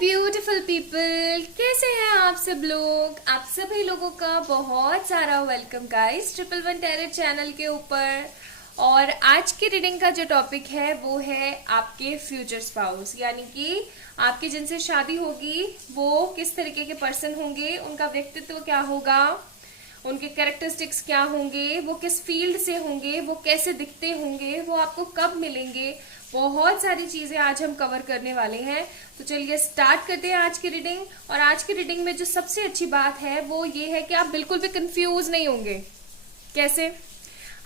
Beautiful people, कैसे हैं आप सब लोग। आप सभी लोगों का बहुत सारा welcome guys triple one tarot channel के ऊपर। और आज की रीडिंग का जो टॉपिक है वो है आपके फ्यूचर स्पाउस, यानी कि आपकी जिनसे शादी होगी वो किस तरीके के पर्सन होंगे, उनका व्यक्तित्व क्या होगा, उनके कैरेक्टरिस्टिक्स क्या होंगे, वो किस फील्ड से होंगे, वो कैसे दिखते होंगे, वो आपको कब मिलेंगे। बहुत सारी चीजें आज हम कवर करने वाले हैं। तो चलिए स्टार्ट करते हैं आज की रीडिंग। और आज की रीडिंग में जो सबसे अच्छी बात है वो ये है कि आप बिल्कुल भी कंफ्यूज नहीं होंगे। कैसे?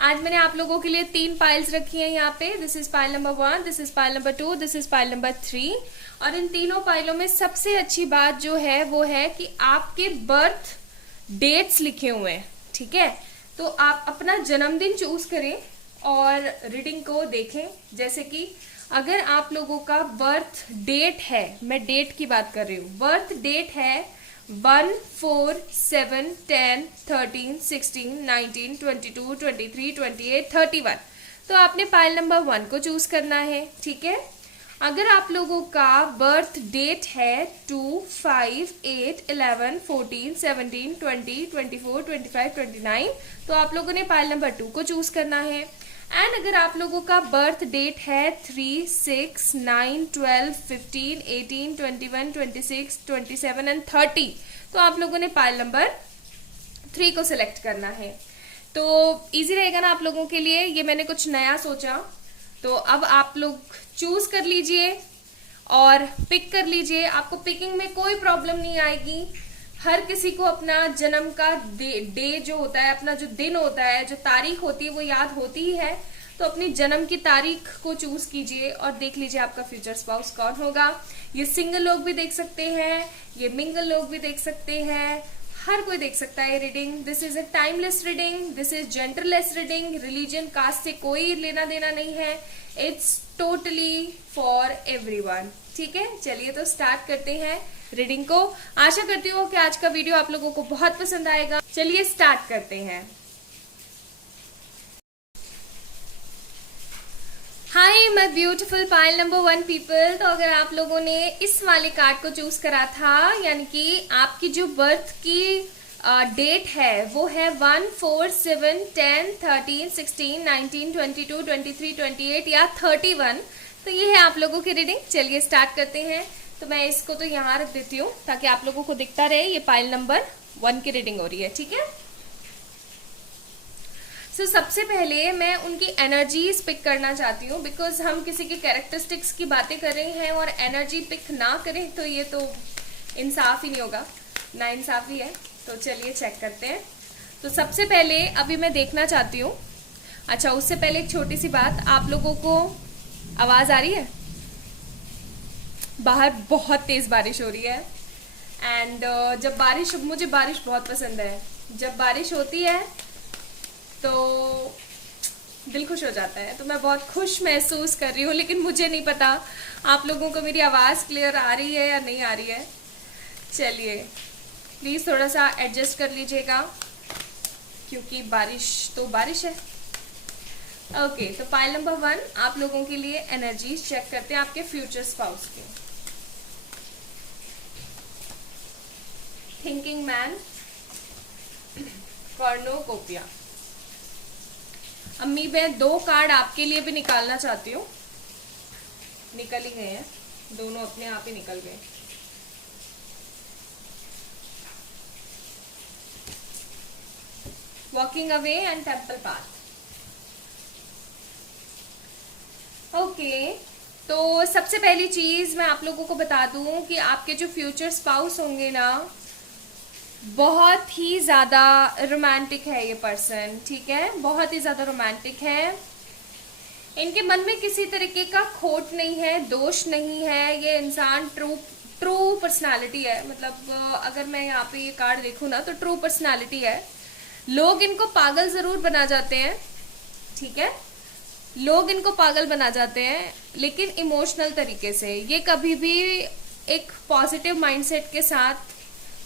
आज मैंने आप लोगों के लिए 3 पाइल्स रखी हैं यहाँ पे। This is pile number 1, this is pile number 2, this is pile number 3। और इन तीनों पाइलों में सबसे अच्छी बात जो है वो है कि आपके बर्थ डेट्स लिखे हुए हैं। ठीक है, तो आप अपना जन्मदिन चूज करें और रीडिंग को देखें। जैसे कि अगर आप लोगों का बर्थ डेट है, मैं डेट की बात कर रही हूँ, बर्थ डेट है 1, 4, 7, 10, 13, 16, 19, 22, 23, 28, 31, तो आपने पाइल नंबर 1 को चूज करना है। ठीक है, अगर आप लोगों का बर्थ डेट है 2, 5, 8, 11, 14, 17, 20, 24, 25, 29, तो आप लोगों ने पाइल नंबर 2 को चूज करना है। एंड अगर आप लोगों का बर्थ डेट है 3, 6, 9, 12, 15, 18, 21, 26, 27 एंड 30, तो आप लोगों ने पाइल नंबर 3 को सिलेक्ट करना है। तो इजी रहेगा ना आप लोगों के लिए। ये मैंने कुछ नया सोचा, तो अब आप लोग चूज कर लीजिए और पिक कर लीजिए। आपको पिकिंग में कोई प्रॉब्लम नहीं आएगी। हर किसी को अपना जन्म का डे जो होता है, अपना जो दिन होता है, जो तारीख होती है वो याद होती ही है। तो अपनी जन्म की तारीख को चूज कीजिए और देख लीजिए आपका फ्यूचर स्पाउस कौन होगा। ये सिंगल लोग भी देख सकते हैं, ये मिंगल लोग भी देख सकते हैं, हर कोई देख सकता है reading. This is a timeless reading, this is genderless reading. Religion, caste से कोई लेना देना नहीं है। It's totally for everyone. ठीक है, चलिए तो स्टार्ट करते हैं रीडिंग को। आशा करती हूँ कि आज का वीडियो आप लोगों को बहुत पसंद आएगा। चलिए स्टार्ट करते हैं। हाय my beautiful pile number 1 people. तो अगर आप लोगों ने इस वाले कार्ड को चूज करा था, यानी कि आपकी जो बर्थ की डेट है वो है 1, 4, 7, 10, 13, 16, 19, 22, 23, 28 या 31, तो ये है आप लोगों की रीडिंग। चलिए स्टार्ट करते हैं। तो मैं इसको तो यहाँ रख देती हूँ ताकि आप लोगों को दिखता रहे ये पाइल नंबर 1 की रीडिंग हो रही है। ठीक है, सो सबसे पहले मैं उनकी एनर्जीज पिक करना चाहती हूँ, बिकॉज हम किसी के कैरेक्टरिस्टिक्स की बातें कर रहे हैं और एनर्जी पिक ना करें तो ये तो इंसाफ ही नहीं होगा, ना इंसाफी है। तो चलिए चेक करते हैं। तो सबसे पहले अभी मैं देखना चाहती हूँ। अच्छा, उससे पहले एक छोटी सी बात, आप लोगों को आवाज आ रही है? बाहर बहुत तेज बारिश हो रही है। एंड जब बारिश, मुझे बारिश बहुत पसंद है। जब बारिश होती है तो दिल खुश हो जाता है। तो मैं बहुत खुश महसूस कर रही हूँ, लेकिन मुझे नहीं पता आप लोगों को मेरी आवाज़ क्लियर आ रही है या नहीं आ रही है। चलिए प्लीज़ थोड़ा सा एडजस्ट कर लीजिएगा, क्योंकि बारिश तो बारिश है। ओके, तो पाइल नंबर 1 आप लोगों के लिए एनर्जी चेक करते हैं आपके फ्यूचर स्पाउस के। Thinking man, कॉर्नोकोपिया। अम्मी, मैं 2 कार्ड आपके लिए भी निकालना चाहती हूँ। निकल ही गए हैं दोनों, अपने आप ही निकल गए। Walking away and temple path. Okay, तो सबसे पहली चीज मैं आप लोगों को बता दूं कि आपके जो फ्यूचर स्पाउस होंगे ना, बहुत ही ज्यादा रोमांटिक है ये पर्सन। ठीक है, बहुत ही ज्यादा रोमांटिक है। इनके मन में किसी तरीके का खोट नहीं है, दोष नहीं है। ये इंसान ट्रू पर्सनालिटी है। मतलब अगर मैं यहाँ पे ये कार्ड देखूँ ना, तो ट्रू पर्सनालिटी है। लोग इनको पागल जरूर बना जाते हैं, ठीक है, लोग इनको पागल बना जाते हैं, लेकिन इमोशनल तरीके से। ये कभी भी एक पॉजिटिव माइंडसेट के साथ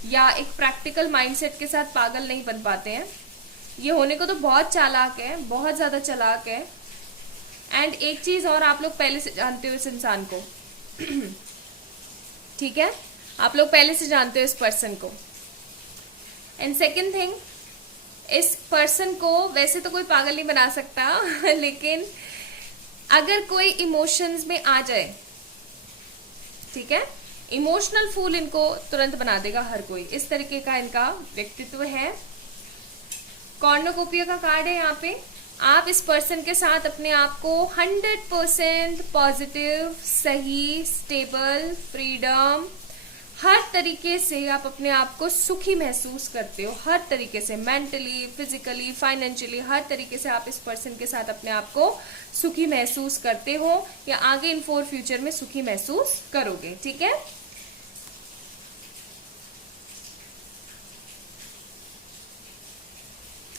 या एक प्रैक्टिकल माइंडसेट के साथ पागल नहीं बन पाते हैं। ये होने को तो बहुत चालाक है, बहुत ज्यादा चालाक है। एंड एक चीज और, आप लोग पहले से जानते हो इस इंसान को ठीक है, आप लोग पहले से जानते हो इस पर्सन को। एंड सेकेंड थिंग, इस पर्सन को वैसे तो कोई पागल नहीं बना सकता लेकिन अगर कोई इमोशंस में आ जाए, ठीक है, इमोशनल फूल इनको तुरंत बना देगा हर कोई, इस तरीके का इनका व्यक्तित्व है। कॉर्नोकोपिया का कार्ड है यहाँ पे। आप इस पर्सन के साथ अपने आप को 100% पॉजिटिव, सही, स्टेबल, फ्रीडम, हर तरीके से आप अपने आप को सुखी महसूस करते हो, हर तरीके से, मेंटली, फिजिकली, फाइनेंशियली, हर तरीके से आप इस पर्सन के साथ अपने आप को सुखी महसूस करते हो या आगे इन फोर फ्यूचर में सुखी महसूस करोगे, ठीक है।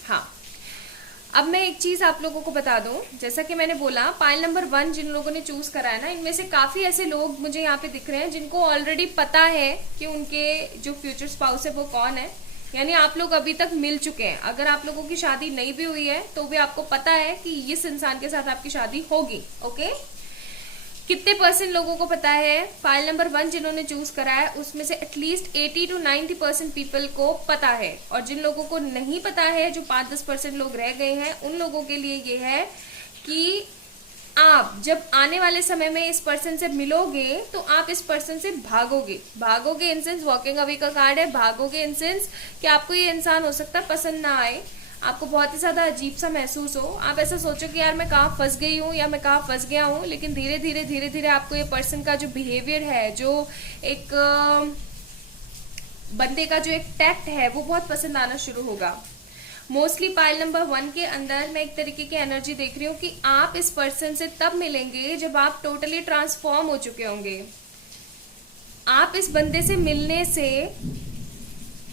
हाँ, अब मैं एक चीज आप लोगों को बता दूं, जैसा कि मैंने बोला, पाइल नंबर 1 जिन लोगों ने चूज करा है ना, इनमें से काफी ऐसे लोग मुझे यहाँ पे दिख रहे हैं जिनको ऑलरेडी पता है कि उनके जो फ्यूचर स्पाउस है वो कौन है, यानी आप लोग अभी तक मिल चुके हैं। अगर आप लोगों की शादी नहीं भी हुई है तो भी आपको पता है कि इस इंसान के साथ आपकी शादी होगी, ओके। कितने % लोगों को पता है? फाइल नंबर 1 जिन्होंने चूज करा है उसमें से एटलीस्ट 80 to 90% पीपल को पता है, और जिन लोगों को नहीं पता है, जो 5-10% लोग रह गए हैं, उन लोगों के लिए ये है कि आप जब आने वाले समय में इस पर्सन से मिलोगे तो आप इस पर्सन से भागोगे। भागोगे इन सेंस, वॉकिंग अवे का कार्ड है, भागोगे इन सेंस कि आपको ये इंसान हो सकता है पसंद ना आए, आपको बहुत ही ज्यादा अजीब सा महसूस हो, आप ऐसा सोचो कि यार मैं कहाँ फंस गई हूँ या मैं कहाँ फंस गया हूँ, लेकिन धीरे धीरे आपको ये पर्सन का जो बिहेवियर है, जो एक बंदे का जो एक टैक्ट है, वो बहुत पसंद आना शुरू होगा। मोस्टली पाइल नंबर 1 के अंदर मैं एक तरीके की एनर्जी देख रही हूँ कि आप इस पर्सन से तब मिलेंगे जब आप टोटली ट्रांसफॉर्म हो चुके होंगे। आप इस बंदे से मिलने से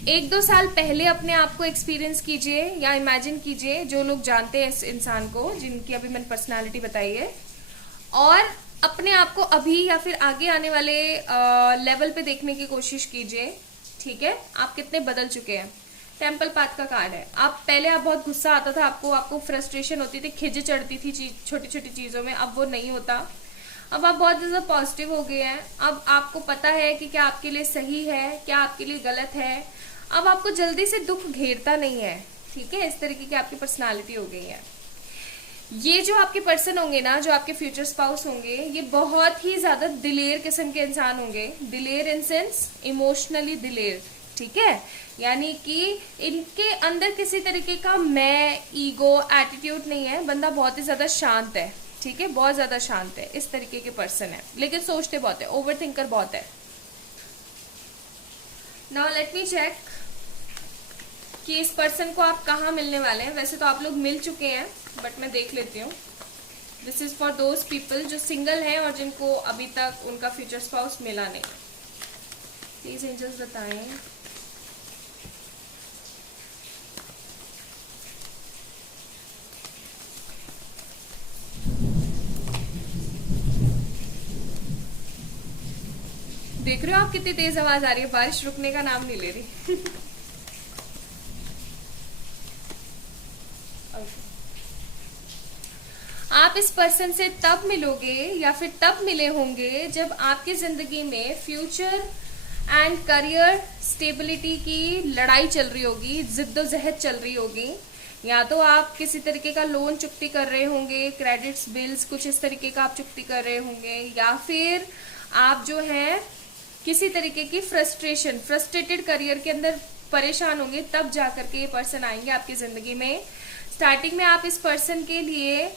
1-2 साल पहले अपने आप को एक्सपीरियंस कीजिए या इमेजिन कीजिए, जो लोग जानते हैं इस इंसान को, जिनकी अभी मैंने पर्सनालिटी बताई है, और अपने आप को अभी या फिर आगे आने वाले लेवल पे देखने की कोशिश कीजिए, ठीक है। आप कितने बदल चुके हैं। टेम्पल पाथ का कार्ड है। आप पहले आप बहुत गुस्सा आता था, आपको फ्रस्ट्रेशन होती थी, खिज चढ़ती थी छोटी छोटी चीज़ों में, अब वो नहीं होता। अब आप बहुत ज़्यादा पॉजिटिव हो गए हैं। अब आपको पता है कि क्या आपके लिए सही है, क्या आपके लिए गलत है। अब आपको जल्दी से दुख घेरता नहीं है, ठीक है। इस तरीके की आपकी पर्सनालिटी हो गई है। ये जो आपके पर्सन होंगे ना, जो आपके फ्यूचर स्पाउस होंगे, ये बहुत ही ज्यादा दिलेर किस्म के इंसान होंगे। दिलेर इन सेंस इमोशनली दिलेर, ठीक है। यानी कि इनके अंदर किसी तरीके का मैं, ईगो, एटीट्यूड नहीं है। बंदा बहुत ही ज्यादा शांत है, ठीक है, बहुत ज्यादा शांत है। इस तरीके के पर्सन है, लेकिन सोचते बहुत है, ओवर थिंकर बहुत है। नाउ लेट मी चेक कि इस पर्सन को आप कहाँ मिलने वाले हैं। वैसे तो आप लोग मिल चुके हैं, बट मैं देख लेती हूँ। This is for those people जो सिंगल हैं और जिनको अभी तक उनका फ्यूचर स्पाउस मिला नहीं। प्लीज एंजल्स बताएं। देख रहे हो आप कितनी तेज आवाज आ रही है, बारिश रुकने का नाम नहीं ले रही आप इस पर्सन से तब मिलोगे या फिर तब मिले होंगे जब आपकी जिंदगी में फ्यूचर एंड करियर स्टेबिलिटी की लड़ाई चल रही होगी, जिद्दोजहद चल रही होगी। या तो आप किसी तरीके का लोन चुकती कर रहे होंगे, क्रेडिट्स, बिल्स, कुछ इस तरीके का आप चुकती कर रहे होंगे, या फिर आप जो है किसी तरीके की फ्रस्ट्रेटेड करियर के अंदर परेशान होंगे, तब जाकर के ये पर्सन आएंगे आपकी जिंदगी में। स्टार्टिंग में आप इस पर्सन के लिए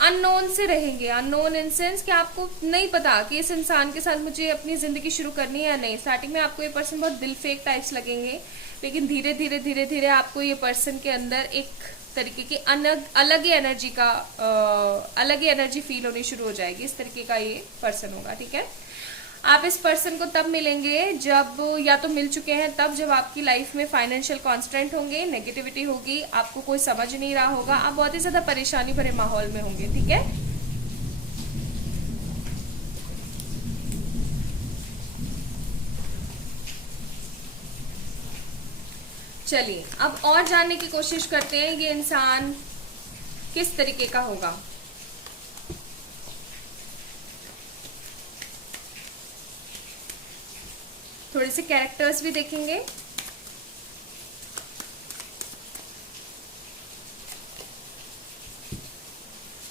अननोन से रहेंगे। अननोन इन सेंस कि आपको नहीं पता कि इस इंसान के साथ मुझे अपनी जिंदगी शुरू करनी है या नहीं। स्टार्टिंग में आपको ये पर्सन बहुत दिल फेक टाइप्स लगेंगे, लेकिन धीरे धीरे आपको ये पर्सन के अंदर एक तरीके की अलग ही एनर्जी फील होनी शुरू हो जाएगी। इस तरीके का ये पर्सन होगा, ठीक है। आप इस पर्सन को तब मिलेंगे जब, या तो मिल चुके हैं तब, जब आपकी लाइफ में फाइनेंशियल कॉन्स्टेंट होंगे, नेगेटिविटी होगी, आपको कोई समझ नहीं रहा होगा, आप बहुत ही ज्यादा परेशानी भरे माहौल में होंगे, ठीक है। चलिए अब और जानने की कोशिश करते हैं ये इंसान किस तरीके का होगा। थोड़े से कैरेक्टर्स भी देखेंगे।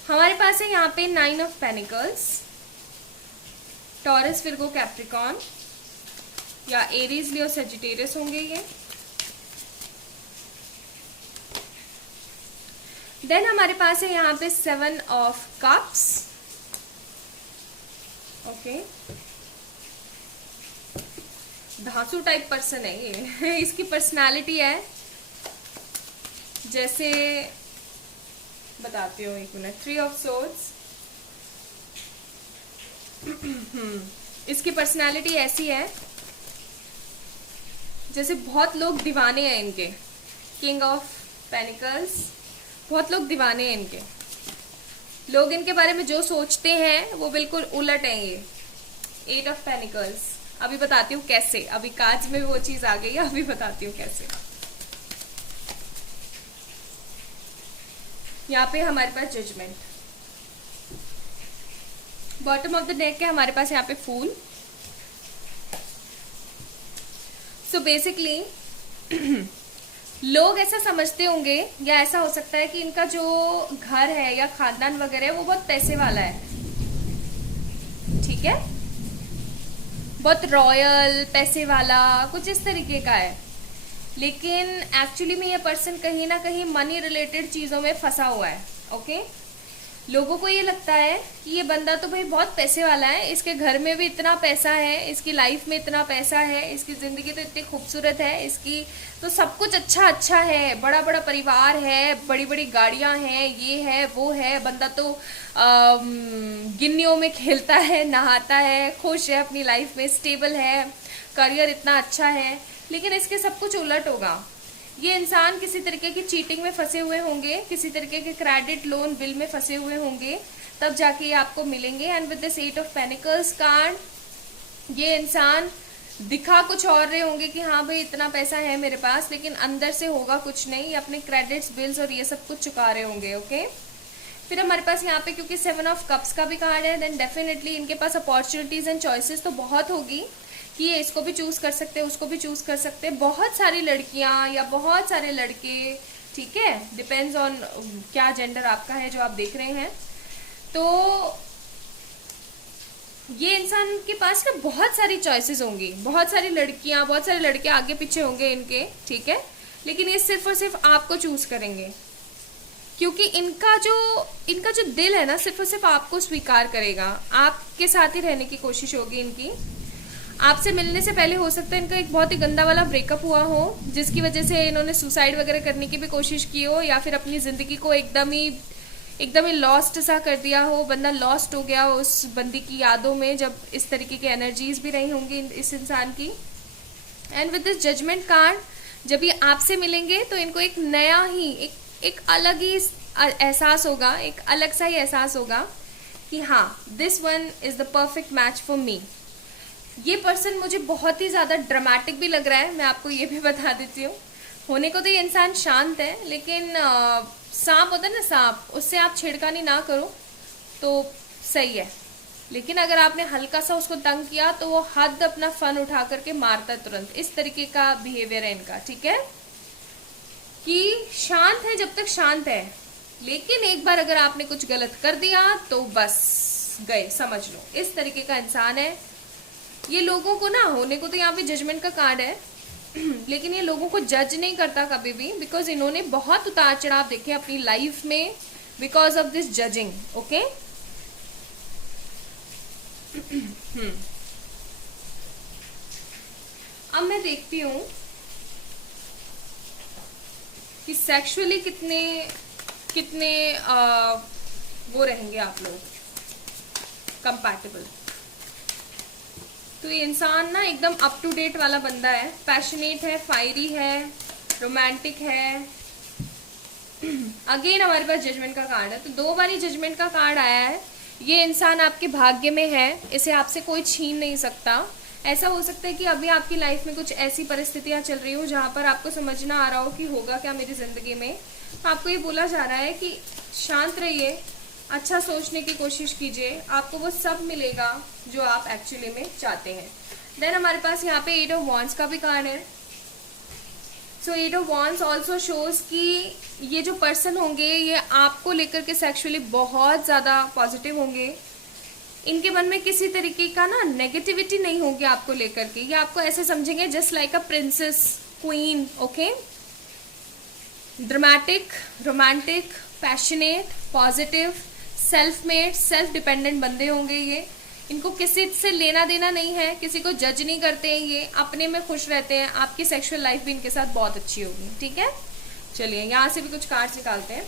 हमारे पास है यहाँ पे 9 of pentacles, Taurus, Virgo, Capricorn या एरीज, लियो, सेजिटेरियस होंगे ये। देन हमारे पास है यहाँ पे 7 ऑफ कप्स। ओके, धांसू टाइप पर्सन है ये इसकी पर्सनालिटी है, जैसे बताती हूँ, 1 मिनट। 3 ऑफ सोर्ड्स, इसकी पर्सनालिटी ऐसी है जैसे बहुत लोग दीवाने हैं इनके। किंग ऑफ पेनिकल्स, बहुत लोग दीवाने हैं इनके, लोग इनके बारे में जो सोचते हैं वो बिल्कुल उलट है ये। 8 ऑफ पेनिकल्स, अभी बताती हूँ कैसे, अभी कार्ड्स में भी वो चीज आ गई है, अभी बताती हूँ कैसे। यहाँ पे हमारे पास judgement, bottom of the deck है हमारे पास यहाँ पे फूल। सो बेसिकली लोग ऐसा समझते होंगे या ऐसा हो सकता है कि इनका जो घर है या खानदान वगैरह है वो बहुत पैसे वाला है, ठीक है, बहुत रॉयल, पैसे वाला, कुछ इस तरीके का है। लेकिन एक्चुअली में ये पर्सन कहीं ना कहीं मनी रिलेटेड चीजों में फंसा हुआ है। ओके, लोगों को ये लगता है कि ये बंदा तो भाई बहुत पैसे वाला है, इसके घर में भी इतना पैसा है, इसकी लाइफ में इतना पैसा है, इसकी जिंदगी तो इतनी खूबसूरत है, इसकी तो सब कुछ अच्छा अच्छा है, बड़ा बड़ा परिवार है, बड़ी बड़ी गाड़ियां हैं, ये है वो है, बंदा तो गिन्नियों में खेलता है, नहाता है, खुश है अपनी लाइफ में, स्टेबल है, करियर इतना अच्छा है। लेकिन इसके सब कुछ उलट होगा। ये इंसान किसी तरीके की चीटिंग में फंसे हुए होंगे, किसी तरीके के क्रेडिट लोन बिल में फंसे हुए होंगे, तब जाके ये आपको मिलेंगे। And with this 8 of pentacles card, ये इंसान दिखा कुछ और रहे होंगे कि हाँ भाई इतना पैसा है मेरे पास, लेकिन अंदर से होगा कुछ नहीं, ये अपने क्रेडिट्स, बिल्स और ये सब कुछ चुका रहे होंगे। ओके, फिर हमारे पास यहाँ पे क्योंकि 7 ऑफ कप्स का भी कार्ड है, देन डेफिनेटली इनके पास अपॉर्चुनिटीज एंड चॉइसेस तो बहुत होगी कि ये इसको भी चूज कर सकते हैं, उसको भी चूज कर सकते हैं। बहुत सारी लड़कियां या बहुत सारे लड़के, ठीक है, डिपेंड्स ऑन क्या जेंडर आपका है जो आप देख रहे हैं। तो ये इंसान के पास ना बहुत सारी चॉइसेस होंगी, बहुत सारी लड़कियां, बहुत सारे लड़के आगे पीछे होंगे इनके, ठीक है, लेकिन ये सिर्फ और सिर्फ आपको चूज करेंगे, क्योंकि इनका जो दिल है ना सिर्फ और सिर्फ आपको स्वीकार करेगा, आपके साथ ही रहने की कोशिश होगी इनकी। आपसे मिलने से पहले हो सकता है इनका एक बहुत ही गंदा वाला ब्रेकअप हुआ हो, जिसकी वजह से इन्होंने सुसाइड वगैरह करने की भी कोशिश की हो, या फिर अपनी जिंदगी को एकदम ही लॉस्ट सा कर दिया हो, बंदा लॉस्ट हो गया हो उस बंदी की यादों में, जब इस तरीके की एनर्जीज भी रही होंगी इस इंसान की। And with this judgement card, जब ये आपसे मिलेंगे तो इनको एक नया ही एक अलग ही एहसास होगा, एक अलग सा ही एहसास होगा कि हाँ, this one is the perfect match for me. ये पर्सन मुझे बहुत ही ज्यादा ड्रामेटिक भी लग रहा है, मैं आपको ये भी बता देती हूँ। होने को तो ये इंसान शांत है, लेकिन सांप होता है ना, सांप, उससे आप छेड़खानी ना करो तो सही है, लेकिन अगर आपने हल्का सा उसको तंग किया तो वो हद अपना फन उठा करके मारता है तुरंत। इस तरीके का बिहेवियर है इनका, ठीक है, कि शांत है जब तक शांत है, लेकिन एक बार अगर आपने कुछ गलत कर दिया तो बस गए, समझ लो। इस तरीके का इंसान है ये। लोगों को ना, होने को तो यहाँ पे जजमेंट का कार्ड है, लेकिन ये लोगों को जज नहीं करता कभी भी, बिकॉज इन्होंने बहुत उतार चढ़ाव देखे अपनी लाइफ में because of this judging. Okay, अब मैं देखती हूं कि सेक्सुअली कितने वो रहेंगे आप लोग कंपैटिबल। तो ये इंसान ना एकदम अप टू डेट वाला बंदा है, पैशनेट है, फायरी है, रोमांटिक है। अगेन हमारे पास जजमेंट का कार्ड है, तो 2 बार जजमेंट का कार्ड आया है। ये इंसान आपके भाग्य में है, इसे आपसे कोई छीन नहीं सकता। ऐसा हो सकता है कि अभी आपकी लाइफ में कुछ ऐसी परिस्थितियां चल रही हो जहां पर आपको समझ ना आ रहा हो कि होगा क्या मेरी जिंदगी में, तो आपको ये बोला जा रहा है कि शांत रहिए, अच्छा सोचने की कोशिश कीजिए, आपको वो सब मिलेगा जो आप एक्चुअली में चाहते हैं। देन हमारे पास यहाँ पे 8 ऑफ वॉन्ड्स का भी कार्ड है। सो 8 ऑफ वॉन्ड्स ऑल्सो शोज कि ये जो पर्सन होंगे ये आपको लेकर के सेक्सुअली बहुत ज़्यादा पॉजिटिव होंगे। इनके मन में किसी तरीके का ना नेगेटिविटी नहीं होगी आपको लेकर के, ये आपको ऐसे समझेंगे just like a princess, queen. Okay, dramatic, romantic, passionate, positive, self made, self dependent बंदे होंगे ये। इनको किसी से लेना देना नहीं है, किसी को जज नहीं करते हैं, ये अपने में खुश रहते हैं। आपकी सेक्सुअल लाइफ भी इनके साथ बहुत अच्छी होगी। ठीक है, चलिए यहाँ से भी कुछ कार्ड्स निकालते हैं।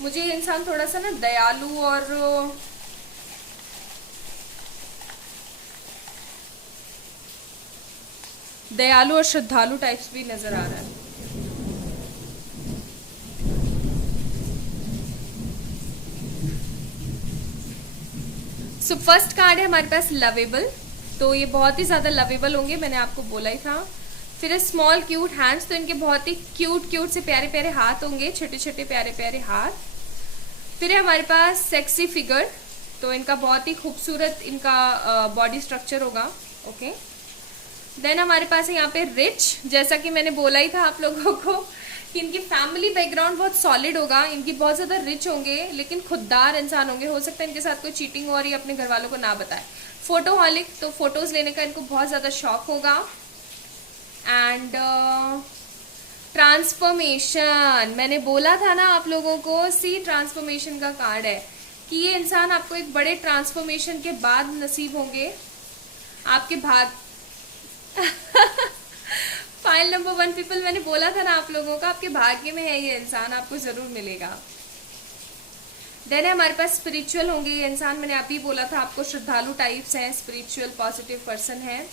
मुझे ये इंसान थोड़ा सा ना दयालु और श्रद्धालु टाइप्स भी नजर आ रहा है। सो फर्स्ट कार्ड है हमारे पास लवेबल, तो ये बहुत ही ज्यादा लवेबल होंगे, मैंने आपको बोला ही था। फिर स्मॉल क्यूट हैंड्स, तो इनके बहुत ही क्यूट से प्यारे प्यारे हाथ होंगे, छोटे छोटे प्यारे प्यारे हाथ। फिर है हमारे पास सेक्सी फिगर, तो इनका बहुत ही खूबसूरत इनका बॉडी स्ट्रक्चर होगा। ओके, देन हमारे पास है यहाँ पे रिच, जैसा कि मैंने बोला ही था आप लोगों को कि इनकी फैमिली बैकग्राउंड बहुत सॉलिड होगा, इनकी बहुत ज़्यादा रिच होंगे लेकिन खुददार इंसान होंगे। हो सकता है इनके साथ कोई चीटिंग हो रही है, अपने घर वालों को ना बताए। फोटोहॉलिक, तो फोटोज लेने का इनको बहुत ज़्यादा शौक होगा। एंड ट्रांसफॉर्मेशन, मैंने बोला था ना आप लोगों को, सी ट्रांसफॉर्मेशन का कार्ड है कि ये इंसान आपको एक बड़े ट्रांसफॉर्मेशन के बाद नसीब होंगे। आपके भाग फाइल नंबर 1 पीपल, मैंने बोला था ना आप लोगों का, आपके भाग्य में है ये इंसान, आपको जरूर मिलेगा। देन है हमारे पास स्पिरिचुअल होंगे ये इंसान, मैंने अभी बोला था आपको, श्रद्धालु टाइप्स हैं, स्पिरिचुअल पॉजिटिव पर्सन है।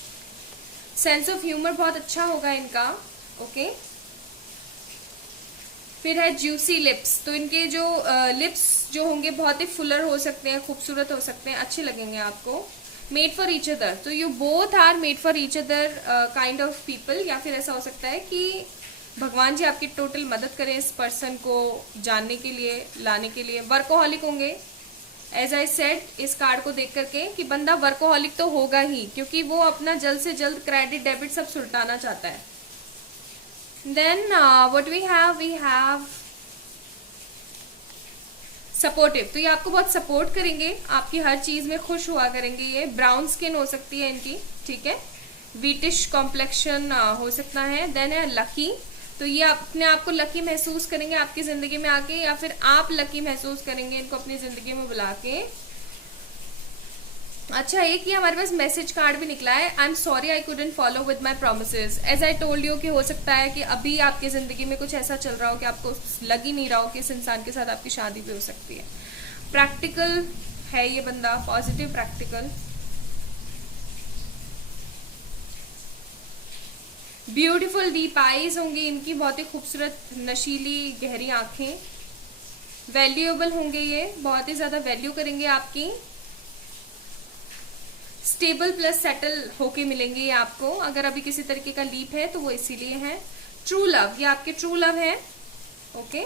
सेंस ऑफ ह्यूमर बहुत अच्छा होगा इनका। ओके, फिर है ज्यूसी लिप्स, तो इनके जो लिप्स जो होंगे बहुत ही फुलर हो सकते हैं, खूबसूरत हो सकते हैं, अच्छे लगेंगे आपको। मेड फॉर ईच अदर, तो you both are made for each other kind of people, या फिर ऐसा हो सकता है कि भगवान जी आपकी टोटल मदद करें इस पर्सन को जानने के लिए, लाने के लिए। वर्कोहॉलिक होंगे, एज आई सेड इस कार्ड को देख करके कि बंदा वर्कोहॉलिक तो होगा ही, क्योंकि वो अपना जल्द से जल्द क्रेडिट डेबिट सब सुलटाना चाहता है। Then what we have supportive, तो ये आपको बहुत सपोर्ट करेंगे, आपकी हर चीज में खुश हुआ करेंगे। ये ब्राउन स्किन हो सकती है इनकी, ठीक है, वीटिश कॉम्प्लेक्शन हो सकता है। देन है लकी, तो ये अपने आप को लकी महसूस करेंगे आपकी जिंदगी में आके, या फिर आप लकी महसूस करेंगे इनको अपनी जिंदगी में बुला के। अच्छा, एक ये हमारे पास मैसेज कार्ड भी निकला है, I am sorry I couldn't follow with my promises. As I told you कि हो सकता है कि अभी आपकी जिंदगी में कुछ ऐसा चल रहा हो कि आपको लग ही नहीं रहा हो कि इस इंसान के साथ आपकी शादी भी हो सकती है। प्रैक्टिकल है ये बंदा, positive practical. Beautiful deep eyes होंगी इनकी, बहुत ही खूबसूरत नशीली गहरी आंखें। वैल्यूएबल होंगे ये, बहुत ही ज्यादा वैल्यू करेंगे आपकी। स्टेबल प्लस सेटल होके मिलेंगे ये आपको, अगर अभी किसी तरीके का लीप है तो वो इसीलिए है। ट्रू लव, ये आपके ट्रू लव है। ओके,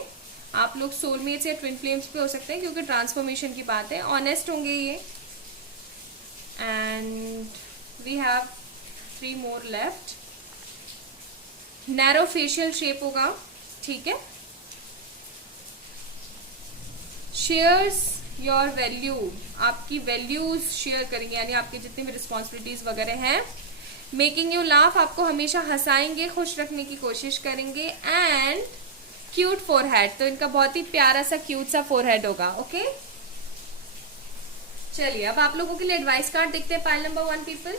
आप लोग सोलमेट्स या ट्विन फ्लेम्स पे हो सकते हैं क्योंकि ट्रांसफॉर्मेशन की बात है। ऑनेस्ट होंगे ये। And we have 3 more left. Narrow facial shape होगा, ठीक है। शेयर्स योर वैल्यू, आपकी वैल्यूज शेयर करेंगे, यानी आपकी जितनी भी रिस्पॉन्सिबिलिटीज वगैरह हैं। मेकिंग यू लाफ, आपको हमेशा हंसाएंगे, खुश रखने की कोशिश करेंगे। एंड क्यूट फोरहेड, तो इनका बहुत ही प्यारा सा क्यूट सा फोरहेड होगा। ओके, चलिए अब आप लोगों के लिए एडवाइस कार्ड देखते हैं। पाइल नंबर 1 पीपल,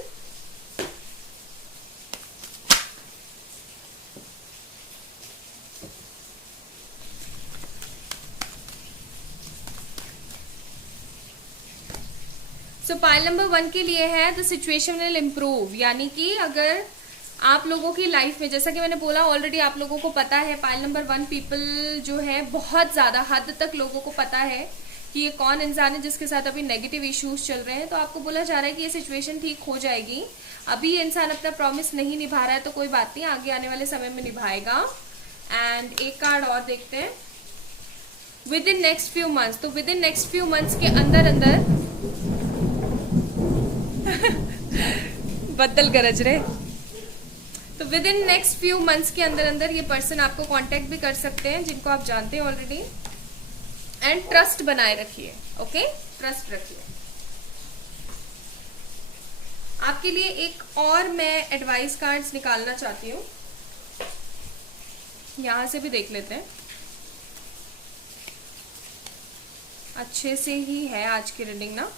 सो पाइल नंबर 1 के लिए है द सिचुएशन विल इम्प्रूव, यानी कि अगर आप लोगों की लाइफ में, जैसा कि मैंने बोला ऑलरेडी आप लोगों को पता है, पाइल नंबर 1 पीपल जो है बहुत ज्यादा हद तक लोगों को पता है कि ये कौन इंसान है जिसके साथ अभी नेगेटिव इश्यूज चल रहे हैं। तो आपको बोला जा रहा है कि ये सिचुएशन ठीक हो जाएगी। अभी ये इंसान अपना प्रॉमिस नहीं निभा रहा है तो कोई बात नहीं, आगे आने वाले समय में निभाएगा। एंड एक कार्ड और देखते हैं। Within next few months, तो within next few months के अंदर अंदर बदल गरज रहे, तो within next few months के अंदर अंदर ये पर्सन आपको कांटेक्ट भी कर सकते हैं, जिनको आप जानते हैं ऑलरेडी। एंड ट्रस्ट बनाए रखिए, ओके, ट्रस्ट रखिए। आपके लिए एक और मैं एडवाइस कार्ड्स निकालना चाहती हूँ, यहां से भी देख लेते हैं। अच्छे से ही है आज की रीडिंग ना।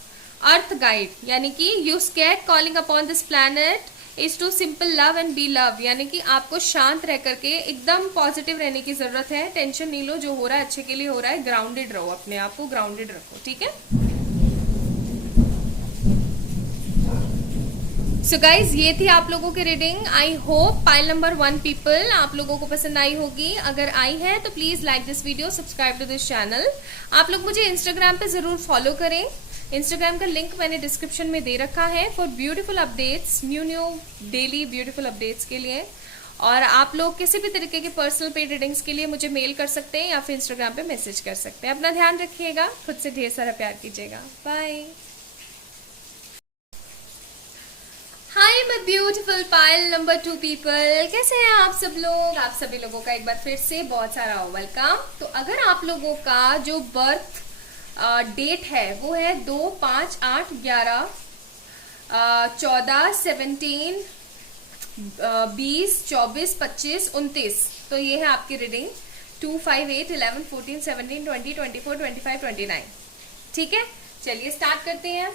अर्थ गाइड, यानी कि you sacred calling upon this planet is to simple love and be love, यानी कि आपको शांत रह करके एकदम पॉजिटिव रहने की जरूरत है। टेंशन नहीं लो, जो हो रहा है अच्छे के लिए हो रहा है। ग्राउंडेड रहो, अपने आप को ग्राउंडेड रखो, ठीक है। सो गाइज, ये थी आप लोगों की reading. I hope pile number 1 people आप लोगों को पसंद आई होगी। अगर आई है तो please like this video, subscribe to this channel. आप लोग मुझे इंस्टाग्राम पे जरूर फॉलो करें। इंस्टाग्राम का लिंक मैंने डिस्क्रिप्शन में दे रखा है for beautiful updates, new daily beautiful updates के लिए। और आप लोग किसी भी तरीके के पर्सनल पेड रीडिंग्स के लिए मुझे मेल कर सकते हैं या फिर इंस्टाग्राम पे मैसेज कर सकते हैं। अपना ध्यान रखिएगा, खुद से ढेर सारा प्यार कीजिएगा। Bye. Hi my beautiful pile number 2 people, कैसे हैं आप सब लोग? आप सभी लोगों का एक बार फिर से बहुत सारा वेलकम। तो अगर आप लोगों का जो बर्थ डेट है वो है 2, 5, 8, 11, 14, 17, 20, 24, 25, 29, तो ये है आपकी रीडिंग 2, 5, 8, 11, 14, 17, 20, 24, 25, 29। ठीक है, चलिए स्टार्ट करते हैं।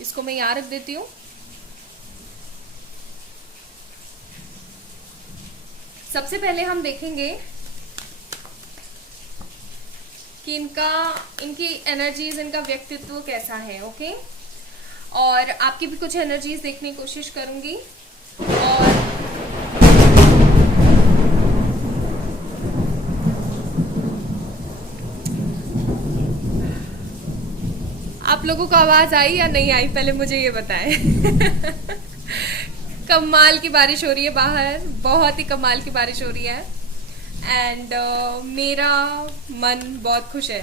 इसको मैं यहाँ रख देती हूँ। सबसे पहले हम देखेंगे कि इनकी एनर्जीज, इनका व्यक्तित्व कैसा है, ओके। और आपकी भी कुछ एनर्जीज देखने की कोशिश करूंगी। और आप लोगों को आवाज आई या नहीं आई, पहले मुझे ये बताएं। कमाल की बारिश हो रही है बाहर, बहुत ही कमाल की बारिश हो रही है। एंड मेरा मन बहुत खुश है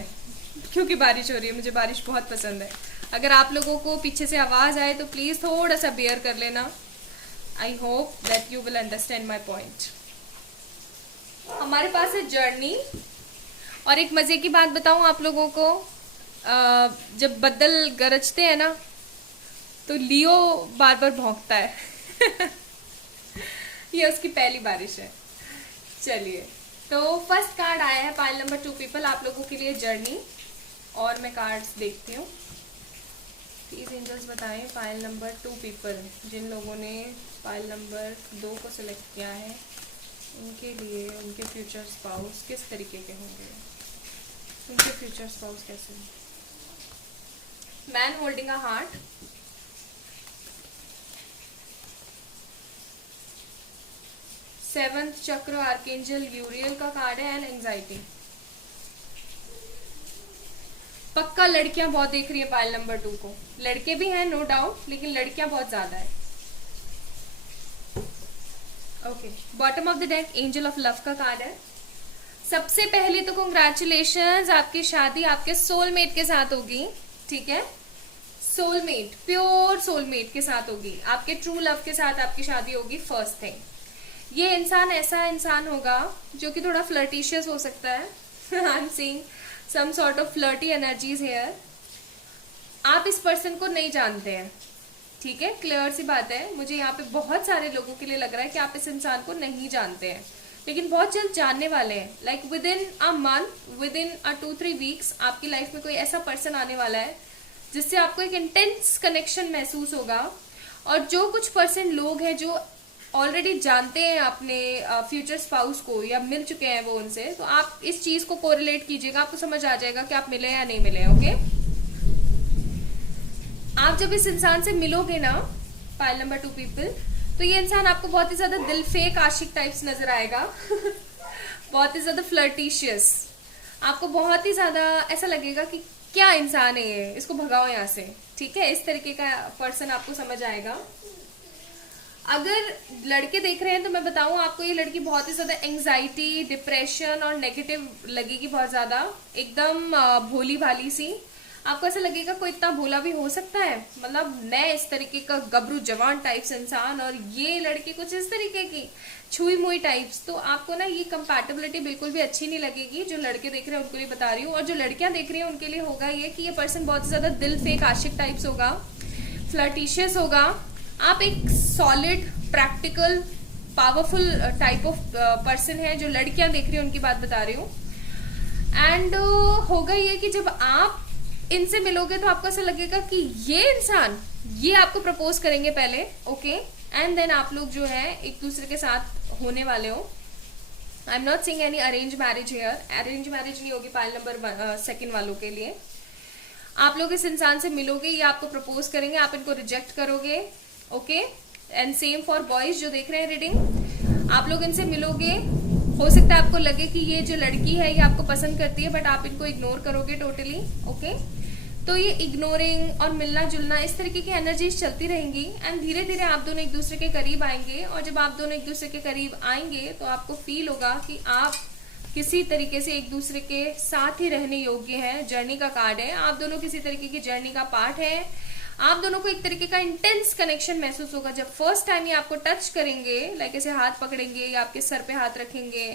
क्योंकि बारिश हो रही है। मुझे बारिश बहुत पसंद है। अगर आप लोगों को पीछे से आवाज आए तो प्लीज थोड़ा सा बेयर कर लेना। I hope that you will understand my point. हमारे पास है जर्नी। और एक मजे की बात बताऊं आप लोगों को, जब बदल गरजते हैं ना तो लियो बार बार भौंकता है। ये उसकी पहली बारिश है। चलिए, तो फर्स्ट कार्ड आया है पाइल नंबर 2 पीपल आप लोगों के लिए, जर्नी। और मैं कार्ड्स देखती हूँ। प्लीज एंजल्स बताएं पाइल नंबर 2 पीपल, जिन लोगों ने पाइल नंबर 2 को सिलेक्ट किया है, उनके लिए उनके फ्यूचर स्पाउस किस तरीके के होंगे, उनके फ्यूचर स्पाउस कैसे। Man holding a heart, seventh चक्र आर्केंजल यूरियल का कार्ड है, एंड एंजाइटी। पक्का लड़कियां बहुत देख रही है पाइल नंबर 2 को। लड़के भी हैं नो डाउट, लेकिन लड़कियां बहुत ज्यादा है। Okay, bottom of the deck angel of love का कार्ड है। सबसे पहले तो कंग्रेचुलेशंस, आपकी शादी आपके सोलमेट के साथ होगी। ठीक है, सोलमेट, प्योर सोलमेट के साथ होगी। आपके ट्रू लव के साथ आपकी शादी होगी। फर्स्ट थिंग, ये इंसान ऐसा इंसान होगा जो कि थोड़ा फ्लर्टिशियस हो सकता है। I am seeing some sort of flirty energies here. आप इस पर्सन को नहीं जानते हैं, ठीक है, क्लियर सी बात है। मुझे यहाँ पे बहुत सारे लोगों के लिए लग रहा है कि आप इस इंसान को नहीं जानते हैं, लेकिन बहुत जल्द जानने वाले हैं। Like with in a month, with in a 2-3 weeks आपकी लाइफ में कोई ऐसा पर्सन आने वाला है जिससे आपको एक इंटेंस कनेक्शन महसूस होगा। और जो कुछ पर्सन लोग हैं जो ऑलरेडी जानते हैं अपने फ्यूचर स्पाउस को या मिल चुके हैं वो उनसे, तो आप इस चीज को कोरिलेट कीजिएगा, आपको समझ आ जाएगा कि आप मिले या नहीं मिले। ओके, आप जब इस इंसान से मिलोगे ना पाइल नंबर 2 पीपल, तो ये इंसान आपको बहुत ही ज्यादा दिल फेक आशिक टाइप्स नजर आएगा। बहुत ही ज्यादा फ्लर्टिशियस। आपको बहुत ही ज्यादा ऐसा लगेगा कि क्या इंसान है ये, इसको भगाओ यहाँ से। ठीक है, इस तरीके का पर्सन आपको समझ आएगा। अगर लड़के देख रहे हैं तो मैं बताऊं आपको, ये लड़की बहुत ही ज्यादा एंजाइटी, डिप्रेशन और नेगेटिव लगेगी, बहुत ज्यादा एकदम भोली भाली सी। आपको ऐसा लगेगा कोई इतना भोला भी हो सकता है, मतलब मैं इस तरीके का गबरू जवान टाइप्स इंसान और ये लड़की कुछ इस तरीके की छुई मुई टाइप्स। तो आपको ना ये कंपैटिबिलिटी बिल्कुल भी अच्छी नहीं लगेगी। जो लड़के देख रहे हैं उनको लिए बता रही हूँ, और जो लड़कियां देख रही हैं उनके लिए होगा ये कि ये पर्सन बहुत ज्यादा दिल फेक आशिक टाइप्स होगा, फ्लर्टिशियस होगा। आप एक solid, practical, powerful type of person है। जो लड़कियां देख रही हैं उनकी बात बता रही हूँ। एंड होगा ये कि जब आप इनसे मिलोगे तो आपको ऐसा लगेगा कि ये इंसान, ये आपको प्रपोज करेंगे पहले, ओके, एंड देन आप लोग जो है एक दूसरे के साथ होने वाले हो। I am not saying any arrange marriage here, arrange marriage नहीं होगी पाइल नंबर 2 वालों के लिए। आप लोग इस इंसान से मिलोगे, ये आपको प्रपोज करेंगे, आप इनको रिजेक्ट करोगे, okay. And same for boys जो देख रहे हैं रीडिंग, आप लोग इनसे मिलोगे, हो सकता है आपको लगे कि ये जो लड़की है ये आपको पसंद करती है, बट आप इनको इग्नोर करोगे टोटली, ओके। तो ये इग्नोरिंग और मिलना जुलना इस तरीके की एनर्जीज चलती रहेंगी। एंड धीरे धीरे आप दोनों एक दूसरे के करीब आएंगे, और जब आप दोनों एक दूसरे के करीब आएंगे तो आपको फील होगा कि आप किसी तरीके से एक दूसरे के साथ ही रहने योग्य हैं। जर्नी का कार्ड है, आप दोनों किसी तरीके की जर्नी का पार्ट है। आप दोनों को एक तरीके का इंटेंस कनेक्शन महसूस होगा जब फर्स्ट टाइम ये आपको टच करेंगे, लाइक ऐसे हाथ पकड़ेंगे या आपके सर पे हाथ रखेंगे,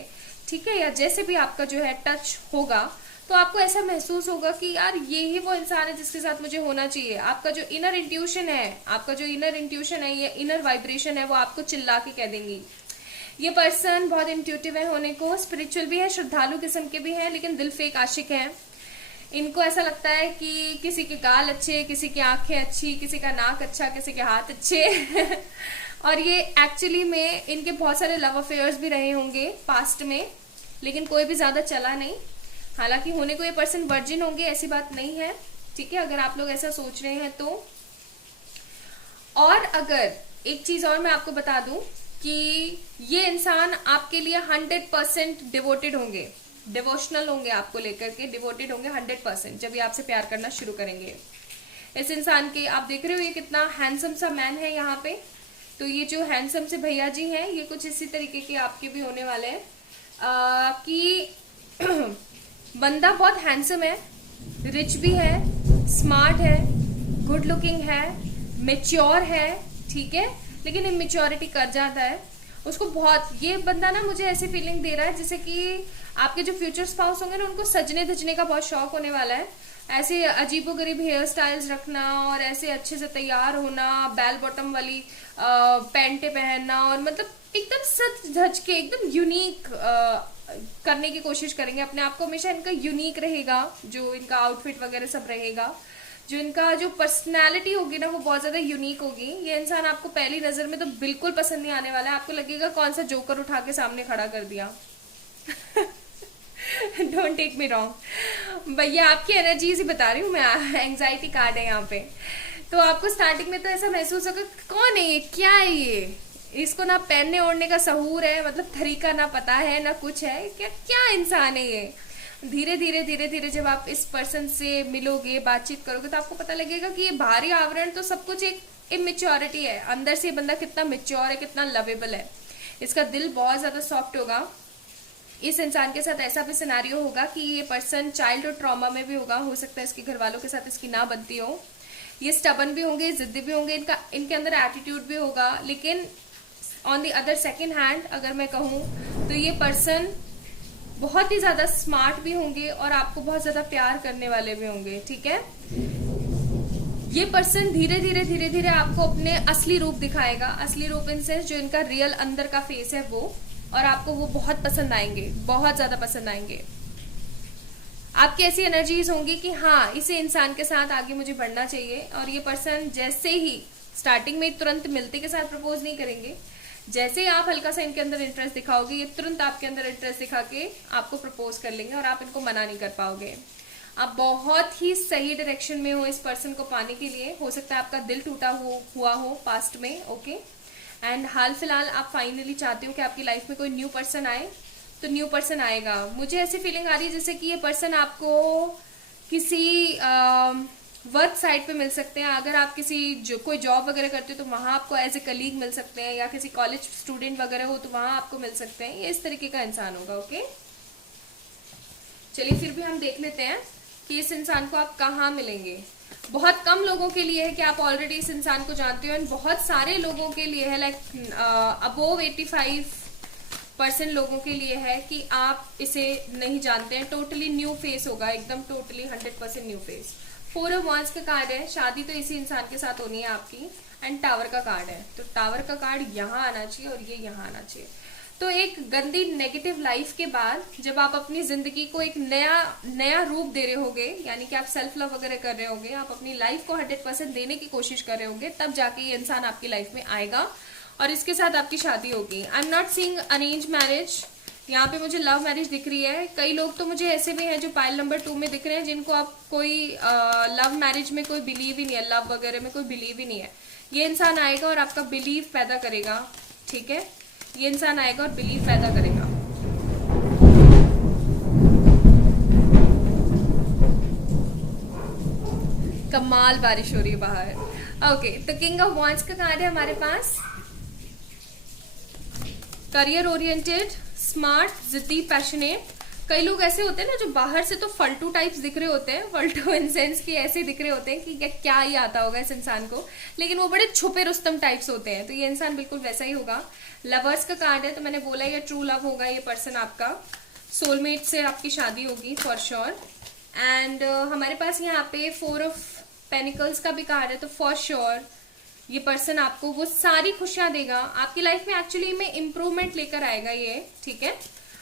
ठीक है, या जैसे भी आपका जो है टच होगा, तो आपको ऐसा महसूस होगा कि यार ये ही वो इंसान है जिसके साथ मुझे होना चाहिए। आपका जो इनर इंट्यूशन है, आपका जो इनर इंट्यूशन है, ये इनर वाइब्रेशन है, वो आपको चिल्ला के कह देंगी। ये पर्सन बहुत इंट्यूटिव है होने को, स्पिरिचुअल भी है, श्रद्धालु किस्म के भी है, लेकिन दिल फेक आशिक है। इनको ऐसा लगता है कि किसी के गाल अच्छे, किसी की आंखें अच्छी, किसी का नाक अच्छा, किसी के हाथ अच्छे और ये एक्चुअली में इनके बहुत सारे लव अफेयर्स भी रहे होंगे पास्ट में, लेकिन कोई भी ज्यादा चला नहीं। हालांकि होने को ये पर्सन वर्जिन होंगे ऐसी बात नहीं है, ठीक है, अगर आप लोग ऐसा सोच रहे हैं तो। और अगर एक चीज और मैं आपको बता दूं कि ये इंसान आपके लिए 100% डिवोटेड होंगे, डिवोशनल होंगे, आपको लेकर के डिवोटेड होंगे 100% जब ये आपसे प्यार करना शुरू करेंगे। इस इंसान के आप देख रहे हो ये कितना हैंडसम सा मैन है यहाँ पे। तो ये जो हैंडसम से भैया जी हैं, ये कुछ इसी तरीके के आपके भी होने वाले हैं कि बंदा बहुत हैंडसम है, रिच भी है, स्मार्ट है, गुड लुकिंग है, मेच्योर है, ठीक है, लेकिन इमेच्योरिटी कर जाता है उसको बहुत। ये बंदा ना मुझे ऐसी फीलिंग दे रहा है जैसे कि आपके जो फ्यूचर स्पाउस होंगे ना, उनको सजने धजने का बहुत शौक होने वाला है। ऐसे अजीबोगरीब हेयर स्टाइल्स रखना और ऐसे अच्छे से तैयार होना, बेल बॉटम वाली पैंटे पहनना, और मतलब एकदम सज धज के एकदम यूनिक करने की कोशिश करेंगे अपने आप को। हमेशा इनका यूनिक रहेगा, जो इनका आउटफिट वगैरह सब रहेगा, जो इनका जो पर्सनालिटी होगी ना वो बहुत ज्यादा यूनिक होगी। ये इंसान आपको पहली नजर में तो बिल्कुल पसंद नहीं आने वाला है, आपको लगेगा कौन सा जोकर उठा के सामने खड़ा कर दिया डोंट टेक मी रॉन्ग भैया, आपकी एनर्जीज ही बता रही हूँ मैं, एंजाइटी कार्ड है यहाँ पे। तो आपको स्टार्टिंग में तो ऐसा महसूस होगा कौन है ये, क्या है ये, इसको ना पहनने ओढ़ने का सहूर है, मतलब तरीका ना पता है ना कुछ है, क्या क्या इंसान है ये। धीरे धीरे धीरे धीरे जब आप इस पर्सन से मिलोगे, बातचीत करोगे, तो आपको पता लगेगा कि ये बाहरी आवरण तो सब कुछ एक इमेच्योरिटी है, अंदर से ये बंदा कितना मेच्योर है, कितना लवेबल है। इसका दिल बहुत ज्यादा सॉफ्ट होगा। इस इंसान के साथ ऐसा भी सिनेरियो होगा कि ये पर्सन चाइल्डहुड ट्रॉमा में भी होगा, हो सकता है इसके घर वालों के साथ इसकी ना बनती हो। ये स्टबन भी होंगे, जिद्दी भी होंगे, इनके अंदर एटीट्यूड भी होगा। लेकिन on the other second hand अगर मैं कहूँ तो ये पर्सन बहुत ही ज्यादा स्मार्ट भी होंगे और आपको बहुत ज्यादा प्यार करने वाले भी होंगे, ठीक है। ये पर्सन धीरे धीरे धीरे धीरे आपको अपने असली रूप दिखाएगा, असली रूप इन सेंस जो इनका रियल अंदर का फेस है वो, और आपको वो बहुत पसंद आएंगे, बहुत ज्यादा पसंद आएंगे। आपकी ऐसी एनर्जीज होंगी कि हाँ इसी इंसान के साथ आगे मुझे बढ़ना चाहिए। और ये पर्सन जैसे ही स्टार्टिंग में तुरंत मिलते के साथ प्रपोज नहीं करेंगे, जैसे ही आप हल्का सा इनके अंदर इंटरेस्ट दिखाओगे, ये तुरंत आपके अंदर इंटरेस्ट दिखा के आपको प्रपोज कर लेंगे और आप इनको मना नहीं कर पाओगे। आप बहुत ही सही डायरेक्शन में हो इस पर्सन को पाने के लिए। हो सकता है आपका दिल टूटा हुआ हो पास्ट में, ओके, एंड हाल फिलहाल आप फाइनली चाहते हो कि आपकी लाइफ में कोई न्यू पर्सन आए, तो न्यू पर्सन आएगा। मुझे ऐसी फीलिंग आ रही है जैसे कि ये पर्सन आपको किसी वर्क साइट पे मिल सकते हैं। अगर आप किसी जो कोई जॉब वगैरह करते हो तो वहाँ आपको एज ए कलीग मिल सकते हैं, या किसी कॉलेज स्टूडेंट वगैरह हो तो वहाँ आपको मिल सकते हैं। ये इस तरीके का इंसान होगा। ओके, चलिए फिर भी हम देख लेते हैं कि इस इंसान को आप कहाँ मिलेंगे। बहुत कम लोगों के लिए है कि आप ऑलरेडी इस इंसान को जानते हो, एंड बहुत सारे लोगों के लिए है, लाइक अबोव 85% लोगों के लिए है कि आप इसे नहीं जानते हैं। टोटली न्यू फेस होगा, एकदम totally 100% new face. 4 of wands का कार्ड है, शादी तो इसी इंसान के साथ होनी है आपकी। एंड टावर का कार्ड है, तो टावर का कार्ड यहाँ आना चाहिए और ये यहाँ आना चाहिए। तो एक गंदी नेगेटिव लाइफ के बाद जब आप अपनी जिंदगी को एक नया रूप दे रहे होगे, यानी कि आप सेल्फ लव वगैरह कर रहे होगे, आप अपनी लाइफ को 100% देने की कोशिश कर रहे होगे, तब जाके ये इंसान आपकी लाइफ में आएगा और इसके साथ आपकी शादी होगी। I am not seeing arrange marriage, यहाँ पे मुझे लव मैरिज दिख रही है। कई लोग तो मुझे ऐसे भी हैं जो पाइल नंबर 2 में दिख रहे हैं, जिनको आप कोई लव मैरिज में कोई बिलीव ही नहीं है, लव वगैरह में कोई बिलीव ही नहीं है। ये इंसान आएगा और आपका बिलीव पैदा करेगा। ठीक है, ये इंसान आएगा और बिलीव पैदा करेगा। कमाल बारिश हो रही है बाहर। ओके, तो किंग ऑफ वांड्स का कार्ड है हमारे पास। करियर ओरिएंटेड, स्मार्ट, जिद्दी, पैशनेट। कई लोग ऐसे होते हैं ना जो बाहर से तो फल्टू टाइप्स दिख रहे होते हैं, फल्टू इन सेंस की ऐसे दिख रहे होते हैं कि क्या ही आता होगा इस इंसान को, लेकिन वो बड़े छुपे रुस्तम टाइप्स होते हैं। तो ये इंसान बिल्कुल वैसा ही होगा। लवर्स का कार्ड है, तो मैंने बोला ये ट्रू लव होगा, ये पर्सन आपका सोलमेट से आपकी शादी होगी फॉर श्योर। एंड हमारे पास यहाँ पे 4 ऑफ पेनिकल्स का भी कार्ड है, तो फॉर श्योर ये पर्सन आपको वो सारी खुशियां देगा आपकी लाइफ में। एक्चुअली में इम्प्रूवमेंट लेकर आएगा ये। ठीक है,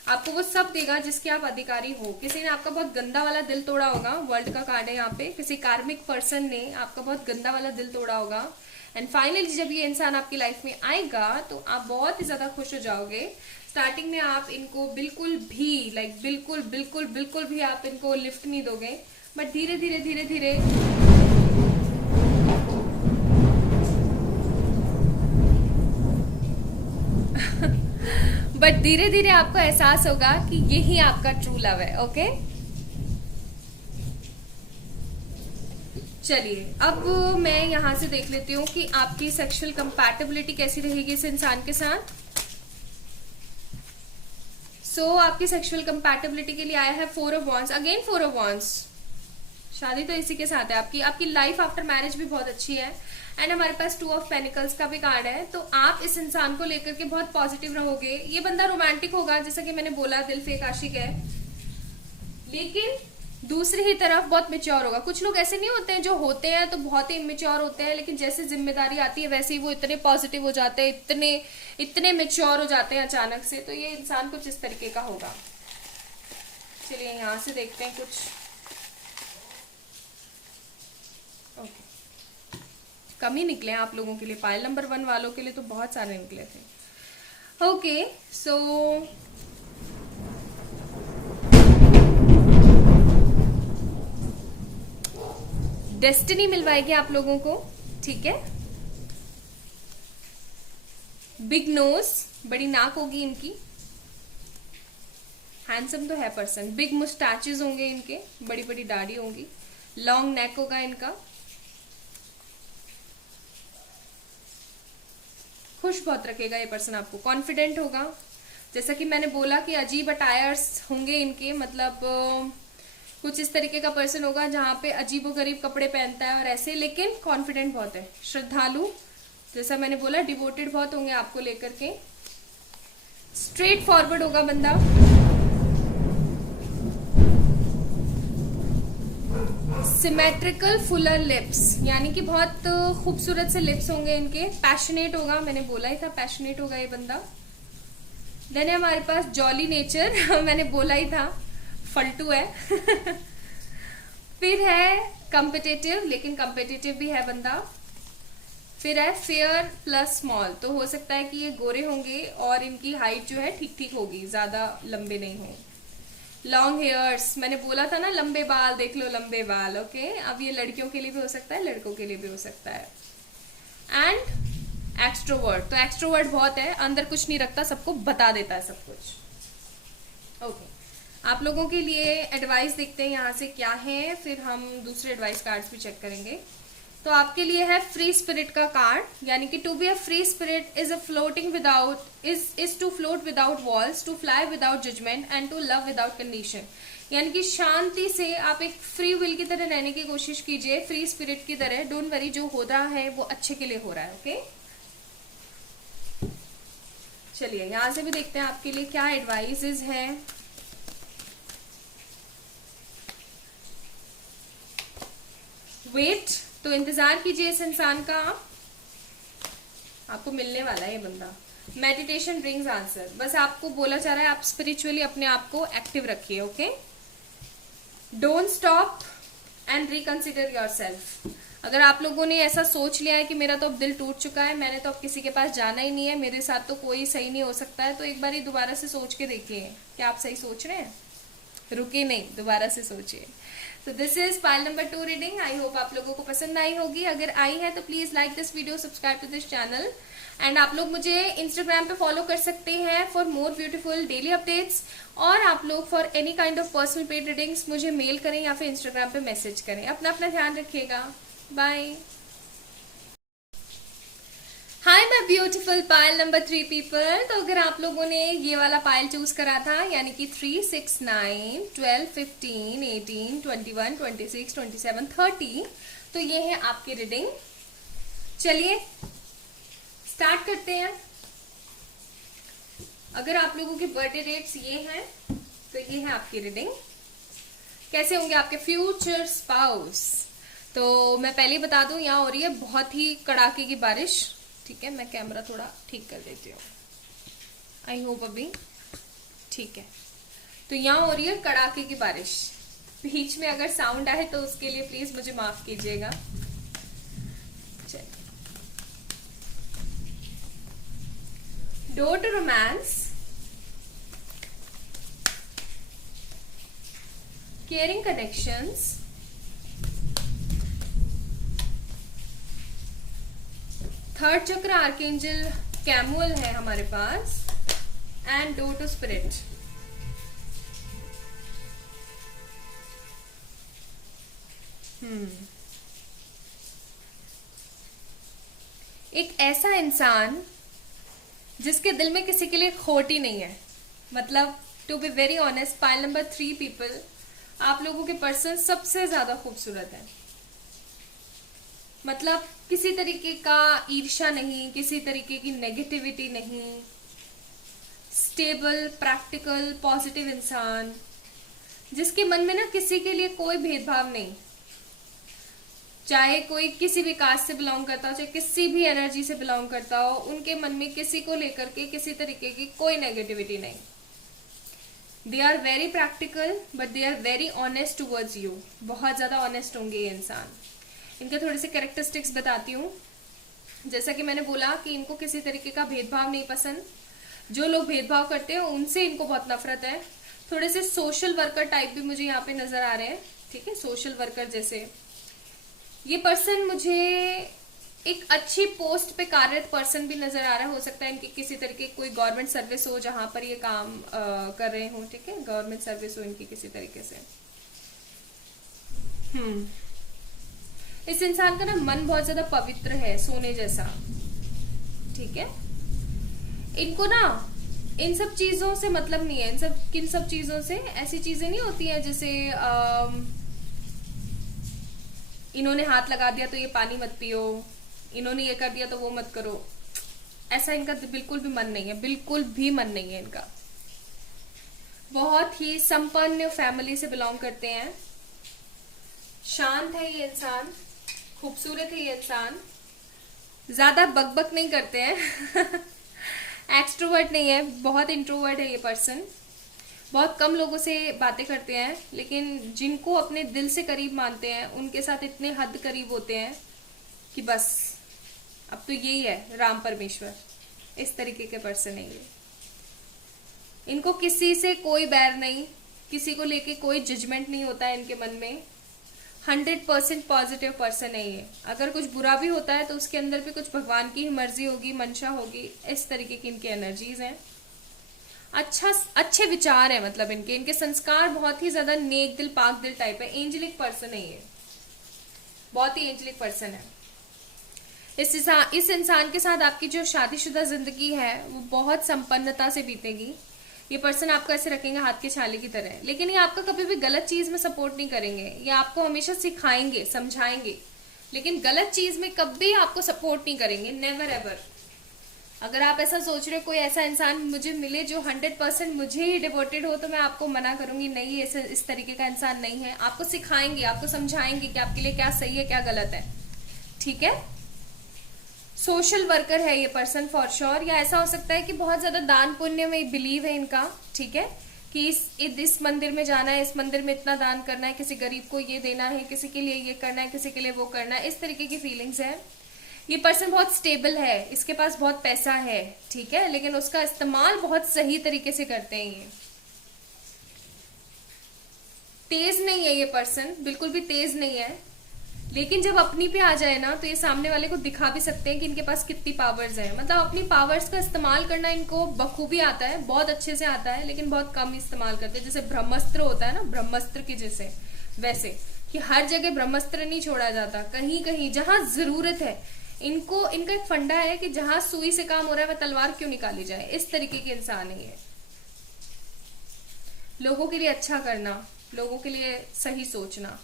आपको वो सब देगा जिसके आप अधिकारी हो। किसी ने आपका बहुत गंदा वाला दिल तोड़ा होगा, वर्ल्ड का कार्ड है यहाँ पे, किसी कार्मिक पर्सन ने आपका बहुत गंदा वाला दिल तोड़ा होगा। एंड फाइनली जब ये इंसान आपकी लाइफ में आएगा तो आप बहुत ही ज्यादा खुश हो जाओगे। स्टार्टिंग में आप इनको बिल्कुल भी बिल्कुल भी आप इनको लिफ्ट नहीं दोगे, बट धीरे धीरे आपको एहसास होगा कि यही आपका ट्रू लव है। ओके, चलिए अब मैं यहां से देख लेती हूँ कि आपकी सेक्सुअल कंपैटिबिलिटी कैसी रहेगी इस इंसान के साथ। आपकी सेक्सुअल कंपैटिबिलिटी के लिए आया है 4 of wands, again 4 of wands. शादी तो इसी के साथ है आपकी लाइफ आफ्टर मैरिज भी बहुत अच्छी है। एंड हमारे पास 2 ऑफ पेनिकल्स का भी कार्ड है, तो आप इस इंसान को लेकर के बहुत पॉजिटिव रहोगे। ये बंदा रोमांटिक होगा, जैसा कि मैंने बोला दिल फेक आशिक है, लेकिन दूसरी ही तरफ बहुत मेच्योर होगा। कुछ लोग ऐसे नहीं होते हैं जो होते हैं तो बहुत ही इमेच्योर होते हैं, लेकिन जैसे जिम्मेदारी आती है वैसे ही वो इतने पॉजिटिव हो जाते हैं, इतने मेच्योर हो जाते हैं अचानक से। तो ये इंसान कुछ इस तरीके का होगा। चलिए यहां से देखते हैं कुछ। ओके, कम ही निकले हैं आप लोगों के लिए, पाइल नंबर 1 वालों के लिए तो बहुत सारे निकले थे। ओके, सो डेस्टिनी मिलवाएगी आप लोगों को। ठीक है, बिग नोज, बड़ी नाक होगी इनकी, हैंडसम तो है पर्सन, बिग मुस्टैचेस होंगे इनके, बड़ी बड़ी दाढ़ी होंगी, लॉन्ग नेक होगा इनका, खुश बहुत रखेगा ये पर्सन आपको, कॉन्फिडेंट होगा। जैसा कि मैंने बोला कि अजीब अटायर्स होंगे इनके, मतलब कुछ इस तरीके का पर्सन होगा जहाँ पे अजीबोगरीब कपड़े पहनता है और ऐसे, लेकिन कॉन्फिडेंट बहुत है, श्रद्धालु, जैसा मैंने बोला डिवोटेड बहुत होंगे आपको लेकर के, स्ट्रेट फॉरवर्ड होगा बंदा, सिमेट्रिकल फुलर लिप्स, यानी कि बहुत खूबसूरत से लिप्स होंगे इनके, पैशनेट होगा, मैंने बोला ही था पैशनेट होगा ये बंदा। देन है हमारे पास जॉली नेचर मैंने बोला ही था फल्टू है फिर है कम्पिटिटिव, लेकिन कम्पिटिटिव भी है बंदा। फिर है फेयर प्लस स्मॉल, तो हो सकता है कि ये गोरे होंगे और इनकी हाइट जो है ठीक ठीक होगी, ज्यादा लंबे नहीं हो। लॉन्ग हेयर्स, मैंने बोला था ना लंबे बाल, देख लो लंबे बाल। ओके, अब ये लड़कियों के लिए भी हो सकता है, लड़कों के लिए भी हो सकता है। एंड एक्सट्रोवर्ट, तो एक्सट्रोवर्ट बहुत है, अंदर कुछ नहीं रखता, सबको बता देता है सब कुछ। ओके, आप लोगों के लिए एडवाइस देखते हैं यहाँ से क्या है, फिर हम दूसरे एडवाइस कार्ड्स भी चेक करेंगे। तो आपके लिए है फ्री स्पिरिट का कार्ड, यानी कि to be a free spirit is a floating without is to float without walls, to fly without judgement and to love without condition. यानी कि शांति से आप एक फ्री विल की तरह रहने की कोशिश कीजिए, फ्री स्पिरिट की तरह। डोंट वरी, जो हो रहा है वो अच्छे के लिए हो रहा है। ओके, चलिए यहां से भी देखते हैं आपके लिए क्या एडवाइसेस है। वेट, तो इंतजार कीजिए इस इंसान का, आपको मिलने वाला है ये बंदा। मेडिटेशन ब्रिंग्स आंसर, बस आपको बोला जा रहा है आप स्पिरिचुअली अपने आप को एक्टिव रखिए। Okay, don't stop and reconsider yourself. अगर आप लोगों ने ऐसा सोच लिया है कि मेरा तो अब दिल टूट चुका है, मैंने तो अब किसी के पास जाना ही नहीं है, मेरे साथ तो कोई सही नहीं हो सकता है, तो एक बार ही दोबारा से सोच के देखिए क्या आप सही सोच रहे हैं। रुके नहीं, दोबारा से सोचिए। तो this is pile number 2 reading. I hope आप लोगों को पसंद आई होगी। अगर आई है तो please like this video, subscribe to this channel, and आप लोग मुझे इंस्टाग्राम पे फॉलो कर सकते हैं for more beautiful daily updates. और आप लोग for any kind of personal paid readings मुझे मेल करें या फिर इंस्टाग्राम पे मैसेज करें। अपना अपना ध्यान रखिएगा। Bye. Hi my beautiful pile number 3 people. तो अगर आप लोगों ने ये वाला पाइल चूज करा था, यानी कि 3, 6, 9, 12, 15, 18, 21, 26, 27, 30, तो ये है आपकी रीडिंग। चलिए स्टार्ट करते हैं। अगर आप लोगों के बर्थडे डेट्स ये हैं तो ये है आपकी रीडिंग। कैसे होंगे आपके फ्यूचर स्पाउस? तो मैं पहले ही बता दूं, यहाँ हो रही है बहुत ही कड़ाके की बारिश। ठीक है, मैं कैमरा थोड़ा ठीक कर देती हूँ। आई होप अभी ठीक है। तो यहाँ हो रही है कड़ाके की बारिश। बीच में अगर साउंड आए तो उसके लिए प्लीज मुझे माफ कीजिएगा। चलिए, door to romance, caring connections, third chakra archangel Chamuel है हमारे पास, एंड डोर टू स्पिरिट। एक ऐसा इंसान जिसके दिल में किसी के लिए खोट ही नहीं है। मतलब to be very honest, pile number 3 people, आप लोगों के पर्सन सबसे ज्यादा खूबसूरत है। मतलब किसी तरीके का ईर्ष्या नहीं, किसी तरीके की नेगेटिविटी नहीं, स्टेबल, प्रैक्टिकल, पॉजिटिव इंसान, जिसके मन में ना किसी के लिए कोई भेदभाव नहीं। चाहे कोई किसी भी कास्ट से बिलोंग करता हो, चाहे किसी भी एनर्जी से बिलोंग करता हो, उनके मन में किसी को लेकर के किसी तरीके की कोई नेगेटिविटी नहीं। They are very practical but they are very honest towards you. बहुत ज्यादा ऑनेस्ट होंगे ये इंसान। इनके थोड़े से कैरेक्टरिस्टिक्स बताती हूँ। जैसा कि मैंने बोला कि इनको किसी तरीके का भेदभाव नहीं पसंद। जो लोग भेदभाव करते हैं उनसे इनको बहुत नफरत है। थोड़े से सोशल वर्कर टाइप भी मुझे यहाँ पे नजर आ रहे हैं। ठीक है, सोशल वर्कर जैसे ये पर्सन मुझे एक अच्छी पोस्ट पे कार्यरत पर्सन भी नजर आ रहा है। हो सकता है इनकी किसी तरीके कोई गवर्नमेंट सर्विस हो जहां पर ये काम कर रहे हो। ठीक है, गवर्नमेंट सर्विस हो इनकी किसी तरीके से। इस इंसान का ना मन बहुत ज्यादा पवित्र है, सोने जैसा। ठीक है, इनको ना इन सब चीजों से मतलब नहीं है। किन सब चीजों से? ऐसी चीजें नहीं होती हैं जैसे इन्होंने हाथ लगा दिया तो ये पानी मत पियो, इन्होंने ये कर दिया तो वो मत करो। ऐसा इनका बिल्कुल भी मन नहीं है, बिल्कुल भी मन नहीं है इनका। बहुत ही संपन्न फैमिली से बिलोंग करते हैं। शांत है ये इंसान, खूबसूरत है ये इंसान, ज्यादा बकबक नहीं करते हैं एक्सट्रोवर्ट नहीं है, बहुत इंट्रोवर्ट है ये पर्सन। बहुत कम लोगों से बातें करते हैं, लेकिन जिनको अपने दिल से करीब मानते हैं उनके साथ इतने हद करीब होते हैं कि बस अब तो यही है राम परमेश्वर। इस तरीके के पर्सन है ये। इनको किसी से कोई बैर नहीं, किसी को लेके कोई जजमेंट नहीं होता है इनके मन में। 100% पॉजिटिव पर्सन है ये। अगर कुछ बुरा भी होता है तो उसके अंदर भी कुछ भगवान की ही मर्जी होगी, मंशा होगी। इस तरीके की इनकी एनर्जीज हैं। अच्छे विचार है, मतलब इनके संस्कार बहुत ही ज्यादा नेक दिल पाक दिल टाइप है। एंजेलिक पर्सन है ये, बहुत ही एंजेलिक पर्सन है। इस इंसान के साथ आपकी जो शादीशुदा जिंदगी है वो बहुत संपन्नता से बीतेगी। ये पर्सन आपको ऐसे रखेंगे हाथ के छाले की तरह, लेकिन ये आपका कभी भी गलत चीज में सपोर्ट नहीं करेंगे। ये आपको हमेशा सिखाएंगे, समझाएंगे, लेकिन गलत चीज में कभी आपको सपोर्ट नहीं करेंगे, नेवर एवर। अगर आप ऐसा सोच रहे हो कोई ऐसा इंसान मुझे मिले जो 100% मुझे ही डिवोटेड हो, तो मैं आपको मना करूंगी, नहीं, ऐसे इस तरीके का इंसान नहीं है। आपको सिखाएंगे, आपको समझाएंगे कि आपके लिए क्या सही है क्या गलत है, ठीक है। सोशल वर्कर है ये पर्सन फॉर श्योर, या ऐसा हो सकता है कि बहुत ज्यादा दान पुण्य में बिलीव है इनका, ठीक है, कि इस मंदिर में जाना है, इस मंदिर में इतना दान करना है, किसी गरीब को ये देना है, किसी के लिए ये करना है, किसी के लिए वो करना है, इस तरीके की फीलिंग्स है। ये पर्सन बहुत स्टेबल है, इसके पास बहुत पैसा है, ठीक है, लेकिन उसका इस्तेमाल बहुत सही तरीके से करते हैं। ये तेज नहीं है, ये पर्सन बिल्कुल भी तेज नहीं है, लेकिन जब अपनी पे आ जाए ना तो ये सामने वाले को दिखा भी सकते हैं कि इनके पास कितनी पावर्स है। मतलब अपनी पावर्स का इस्तेमाल करना इनको बखूबी आता है, बहुत अच्छे से आता है, लेकिन बहुत कम इस्तेमाल करते हैं। जैसे ब्रह्मास्त्र होता है ना, ब्रह्मास्त्र की जैसे, वैसे कि हर जगह ब्रह्मास्त्र नहीं छोड़ा जाता, कहीं कहीं जहां जरूरत है इनका एक फंडा है कि जहां सुई से काम हो रहा है वह तलवार क्यों निकाली जाए, इस तरीके के इंसान है ये। लोगों के लिए अच्छा करना, लोगों के लिए सही सोचना।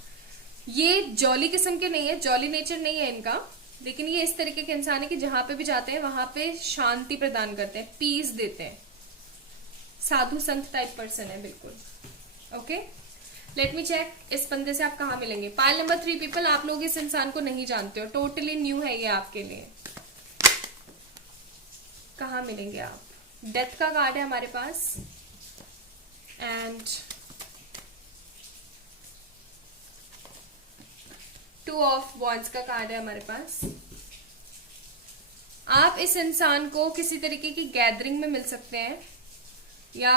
ये जॉली किस्म के नहीं है, जॉली नेचर नहीं है इनका, लेकिन ये इस तरीके के इंसान है कि जहां पे भी जाते हैं वहां पे शांति प्रदान करते हैं, पीस देते हैं। साधु संत टाइप पर्सन है बिल्कुल। ओके, लेट मी चेक इस बंदे से आप कहाँ मिलेंगे। पाइल नंबर 3 पीपल, आप लोग इस इंसान को नहीं जानते हो, टोटली न्यू है ये आपके लिए। कहाँ मिलेंगे आप। डेथ का कार्ड है हमारे पास, एंड 2 ऑफ वॉन्ड्स का कार्ड है हमारे पास। आप इस इंसान को किसी तरीके की गैदरिंग में मिल सकते हैं, या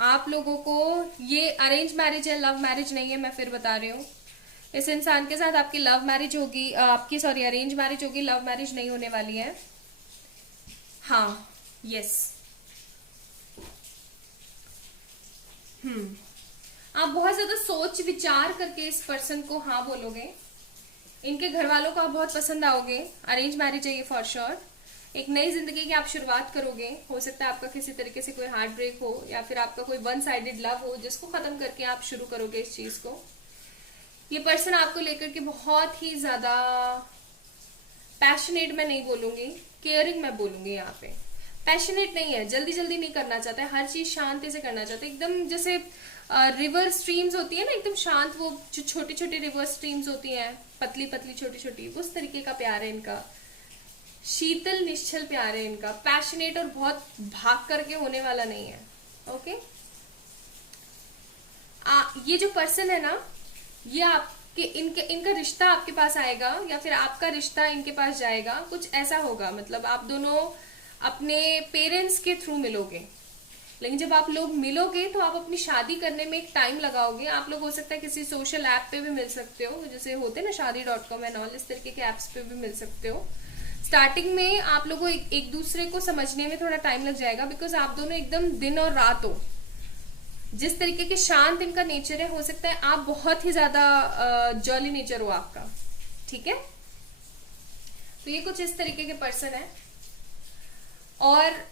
आप लोगों को, ये अरेंज मैरिज है, लव मैरिज नहीं है, मैं फिर बता रही हूँ। इस इंसान के साथ आपकी लव मैरिज होगी, आपकी सॉरी अरेंज मैरिज होगी, लव मैरिज नहीं होने वाली है। हाँ, यस। आप बहुत ज्यादा सोच विचार करके इस पर्सन को हाँ बोलोगे। इनके घर वालों को आप बहुत पसंद आओगे। अरेंज मैरिज है ये फॉर श्योर। एक नई जिंदगी की आप शुरुआत करोगे। हो सकता है आपका किसी तरीके से कोई हार्ट ब्रेक हो, या फिर आपका कोई वन साइडेड लव हो जिसको खत्म करके आप शुरू करोगे इस चीज को। ये पर्सन आपको लेकर के बहुत ही ज्यादा पैशनेट मैं नहीं बोलूंगी, केयरिंग मैं बोलूंगी। यहाँ पे पैशनेट नहीं है, जल्दी जल्दी नहीं करना चाहता है, हर चीज शांति से करना चाहता है। एकदम जैसे रिवर स्ट्रीम्स होती है ना, एकदम शांत, वो जो छोटी छोटी रिवर स्ट्रीम्स होती हैं, पतली पतली छोटी छोटी, उस तरीके का प्यार है इनका। शीतल निश्चल प्यार है इनका, पैशनेट और बहुत भाग करके होने वाला नहीं है। ओके, ये जो पर्सन है ना, ये आपके इनका रिश्ता आपके पास आएगा, या फिर आपका रिश्ता इनके पास जाएगा, कुछ ऐसा होगा। मतलब आप दोनों अपने पेरेंट्स के थ्रू मिलोगे, लेकिन जब आप लोग मिलोगे तो आप अपनी शादी करने में एक टाइम लगाओगे। आप लोग हो सकता है किसी सोशल ऐप पे भी मिल सकते हो, जैसे होते हैं ना शादी.com एंड ऑल, इस तरीके के ऐप्स पे भी मिल सकते हो। स्टार्टिंग में आप लोगों को एक दूसरे को समझने में थोड़ा टाइम लग जाएगा, बिकॉज आप दोनों एकदम दिन और रात हो। जिस तरीके के शांत इनका नेचर है, हो सकता है आप बहुत ही ज्यादा जॉली नेचर हो आपका, ठीक है। तो ये कुछ इस तरीके के पर्सन है। और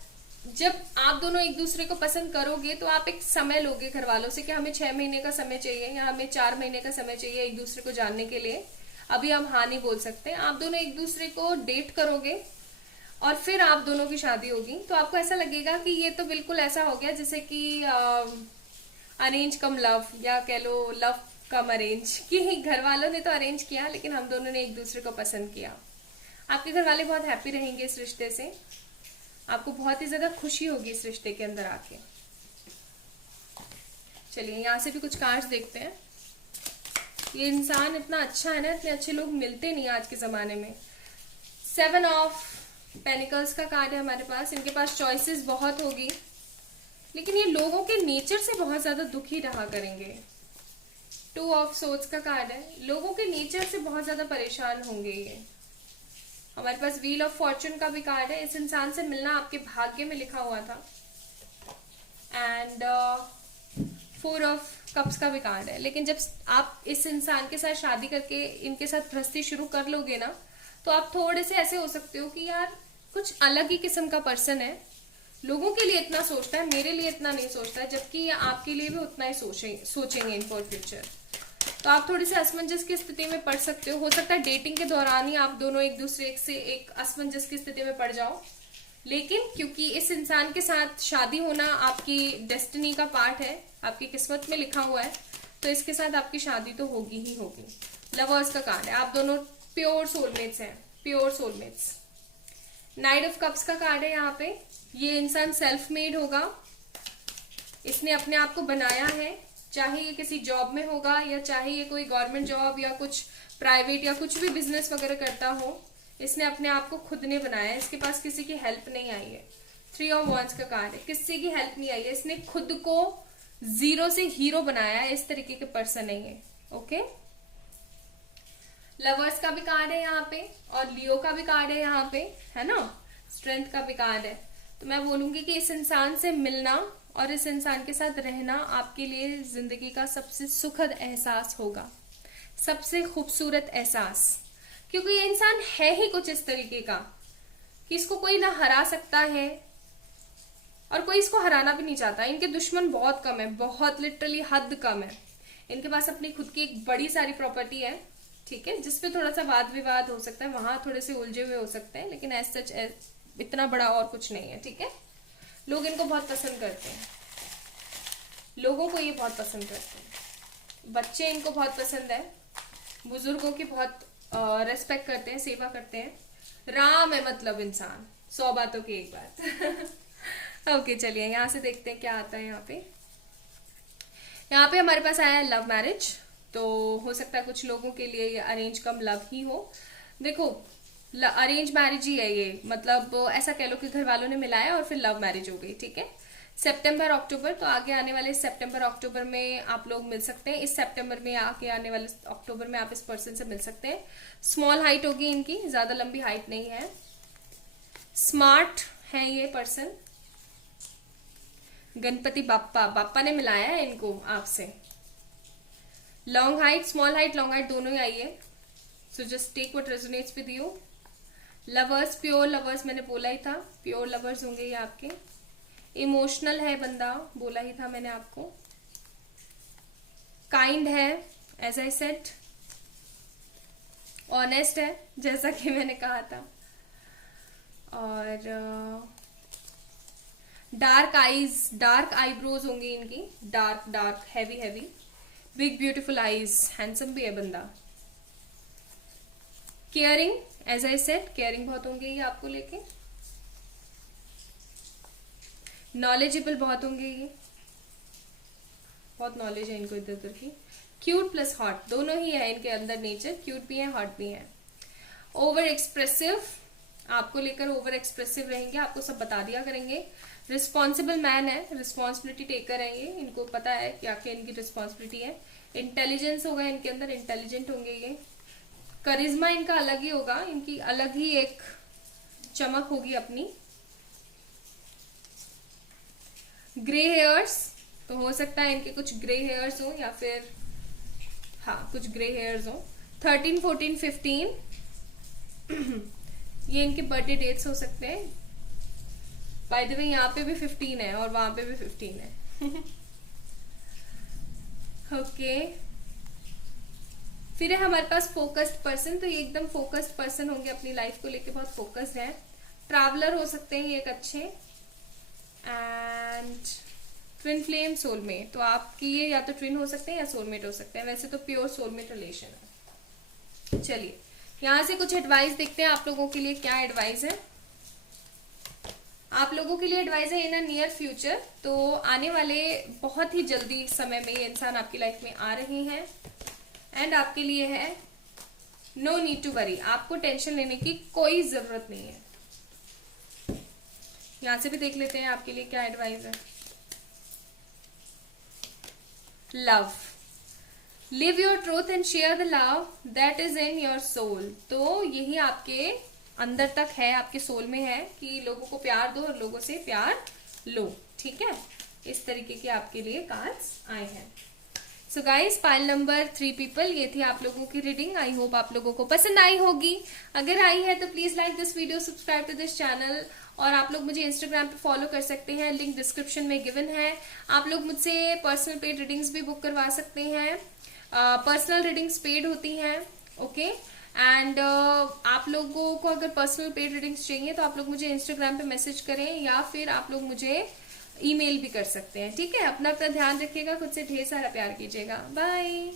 जब आप दोनों एक दूसरे को पसंद करोगे तो आप एक समय लोगे घर वालों से कि हमें 6 महीने का समय चाहिए, या हमें 4 महीने का समय चाहिए एक दूसरे को जानने के लिए। अभी हम हाँ नहीं बोल सकते। आप दोनों एक दूसरे को डेट करोगे और फिर आप दोनों की शादी होगी, तो आपको ऐसा लगेगा कि ये तो बिल्कुल ऐसा हो गया जैसे कि अरेंज कम लव, या कह लो लव कम अरेंज, कि घर वालों ने तो अरेंज किया लेकिन हम दोनों ने एक दूसरे को पसंद किया। आपके घर वाले बहुत हैप्पी रहेंगे इस रिश्ते से, आपको बहुत ही ज्यादा खुशी होगी इस रिश्ते के अंदर आके। चलिए यहाँ से भी कुछ कार्ड्स देखते हैं। ये इंसान इतना अच्छा है ना, इतने अच्छे लोग मिलते नहीं आज के जमाने में। 7 ऑफ पेनिकल्स का कार्ड है हमारे पास। इनके पास चॉइसेस बहुत होगी, लेकिन ये लोगों के नेचर से बहुत ज्यादा दुखी रहा करेंगे। 2 ऑफ सोर्ड्स का कार्ड है। लोगों के नेचर से बहुत ज्यादा परेशान होंगे ये। हमारे पास व्हील ऑफ फॉर्चून का भी कार्ड है। इस इंसान से मिलना आपके भाग्य में लिखा हुआ था। एंड 4 ऑफ कप्स का भी कार्ड है। लेकिन जब आप इस इंसान के साथ शादी करके इनके साथ भ्रष्टी शुरू कर लोगे ना, तो आप थोड़े से ऐसे हो सकते हो कि यार कुछ अलग ही किस्म का पर्सन है, लोगों के लिए इतना सोचता है, मेरे लिए इतना नहीं सोचता है, जबकि ये आपके लिए भी उतना ही सोचेंगे इन फॉर फ्यूचर। तो आप थोड़ी सी असमंजस की स्थिति में पड़ सकते हो सकता है डेटिंग के दौरान ही आप दोनों एक दूसरे से एक असमंजस की स्थिति में पड़ जाओ। लेकिन क्योंकि इस इंसान के साथ शादी होना आपकी डेस्टिनी का पार्ट है, आपकी किस्मत में लिखा हुआ है, तो इसके साथ आपकी शादी तो होगी ही होगी। लवर्स का कार्ड है, आप दोनों प्योर सोलमेट्स हैं, pure soulmates. Night of cups का कार्ड है यहाँ पे। ये इंसान सेल्फ मेड होगा, इसने अपने आप को बनाया है, चाहे ये किसी जॉब में होगा या चाहे ये कोई गवर्नमेंट जॉब या कुछ प्राइवेट या कुछ भी बिजनेस वगैरह करता हो, इसने अपने आप को खुद ने बनाया है। इसके पास किसी की हेल्प नहीं आई है। 3 ऑफ वांड्स का कार्ड है, किसी की हेल्प नहीं आई है, इसने खुद को जीरो से हीरो बनाया है। इस तरीके के पर्सन है ये। ओके, लवर्स का भी कार्ड है यहाँ पे और लियो का भी कार्ड है यहाँ पे, है ना, स्ट्रेंथ का भी कार्ड है। तो मैं बोलूंगी कि इस इंसान से मिलना और इस इंसान के साथ रहना आपके लिए जिंदगी का सबसे सुखद एहसास होगा, सबसे खूबसूरत एहसास, क्योंकि ये इंसान है ही कुछ इस तरीके का कि इसको कोई ना हरा सकता है और कोई इसको हराना भी नहीं चाहता। इनके दुश्मन बहुत कम है, बहुत लिटरली हद कम है। इनके पास अपनी खुद की एक बड़ी सारी प्रॉपर्टी है, ठीक है, जिसपे थोड़ा सा वाद विवाद हो सकता है, वहां थोड़े से उलझे हुए हो सकते हैं, लेकिन एज सच इतना बड़ा और कुछ नहीं है। ठीक है, लोग इनको बहुत पसंद करते हैं, लोगों को ये बहुत पसंद करते हैं, बच्चे इनको बहुत पसंद है, बुजुर्गों की बहुत रेस्पेक्ट करते हैं, सेवा करते हैं। राम है मतलब इंसान, 100 बातों की एक बात। ओके चलिए यहाँ से देखते हैं क्या आता है। यहाँ पे हमारे पास आया है लव मैरिज। तो हो सकता है कुछ लोगों के लिए ये अरेंज कम लव ही हो। देखो अरेंज मैरिज ही है ये, मतलब ऐसा कह लो कि घर वालों ने मिलाया और फिर लव मैरिज हो गई। ठीक है, सितंबर अक्टूबर, तो आगे आने वाले सितंबर अक्टूबर में आप लोग मिल सकते हैं। इस सितंबर में आगे आने वाले अक्टूबर में आप इस पर्सन से मिल सकते हैं। स्मॉल हाइट होगी इनकी, ज्यादा लंबी हाइट नहीं है, स्मार्ट है ये पर्सन। गणपति बाप्पा ने मिलाया है इनको आपसे। Long height, small height, long height दोनों ही आई है। So just take what resonates with you. Lovers, pure lovers मैंने बोला ही था, प्योर लवर्स होंगे ये आपके। इमोशनल है बंदा, बोला ही था मैंने आपको। काइंड है एज आई सेड, ऑनेस्ट है जैसा कि मैंने कहा था, और डार्क आईज, डार्क आईब्रोज होंगी इनकी, dark dark heavy heavy, big beautiful eyes, handsome भी है बंदा। Caring as I said, caring बहुत होंगे ये आपको लेके। नॉलेजेबल बहुत होंगे ये, बहुत नॉलेज है इनको इधर उधर की। क्यूट प्लस हॉट दोनों ही है इनके अंदर नेचर, क्यूट भी है हॉट भी है। ओवर एक्सप्रेसिव, आपको लेकर ओवर एक्सप्रेसिव रहेंगे, आपको सब बता दिया करेंगे। रिस्पॉन्सिबल मैन है, रिस्पॉन्सिबिलिटी टेकर है ये, इनको पता है क्या क्या इनकी रिस्पॉन्सिबिलिटी है। इंटेलिजेंस होगा इनके अंदर, इंटेलिजेंट होंगे ये। करिश्मा इनका अलग ही होगा, इनकी अलग ही एक चमक होगी अपनी। ग्रे हेयर्स, तो हो सकता है इनके कुछ ग्रे हेयर्स हो या फिर हाँ कुछ ग्रे हेयर्स हो। 13, 14, 15 ये इनके बर्थडे डेट्स हो सकते हैं। बाय द वे यहाँ पे भी 15 है और वहां पे भी 15 है। ओके फिर है हमारे पास फोकस्ड पर्सन, तो ये एकदम फोकस्ड पर्सन होंगे, अपनी लाइफ को लेके बहुत फोकस्ड है। ट्रैवलर हो सकते हैं ये एक अच्छे। एंड ट्विन फ्लेम सोलमेट, तो आपकी ये या तो ट्विन हो सकते हैं या सोलमेट हो सकते हैं, वैसे तो प्योर सोलमेट रिलेशन है। चलिए यहाँ से कुछ एडवाइस देखते हैं आप लोगों के लिए क्या एडवाइस है। आप लोगों के लिए एडवाइस है इन अ नियर फ्यूचर, तो आने वाले बहुत ही जल्दी समय में ये इंसान आपकी लाइफ में आ रहे हैं। एंड आपके लिए है नो नीड टू वरी, आपको टेंशन लेने की कोई जरूरत नहीं है। यहां से भी देख लेते हैं आपके लिए क्या एडवाइस है। Love, live your truth and share the love that is in your soul, तो यही आपके अंदर तक है, आपके सोल में है कि लोगों को प्यार दो और लोगों से प्यार लो। ठीक है, इस तरीके के आपके लिए कार्ड्स आए हैं। So guys, pile number 3 people, ये थी आप लोगों की रीडिंग। आई होप आप लोगों को पसंद आई होगी। अगर आई है तो please like this video, subscribe to this channel, और आप लोग मुझे इंस्टाग्राम पे फॉलो कर सकते हैं, लिंक डिस्क्रिप्शन में गिवन है। आप लोग मुझसे पर्सनल पेड रीडिंग्स भी बुक करवा सकते हैं। पर्सनल रीडिंग्स पेड होती हैं, ओके। एंड आप लोगों को अगर पर्सनल पेड रीडिंग्स चाहिए तो आप लोग मुझे इंस्टाग्राम पे मैसेज करें, या फिर आप लोग मुझे ईमेल भी कर सकते हैं, ठीक है। अपना ध्यान रखिएगा, खुद से ढेर सारा प्यार कीजिएगा। बाय।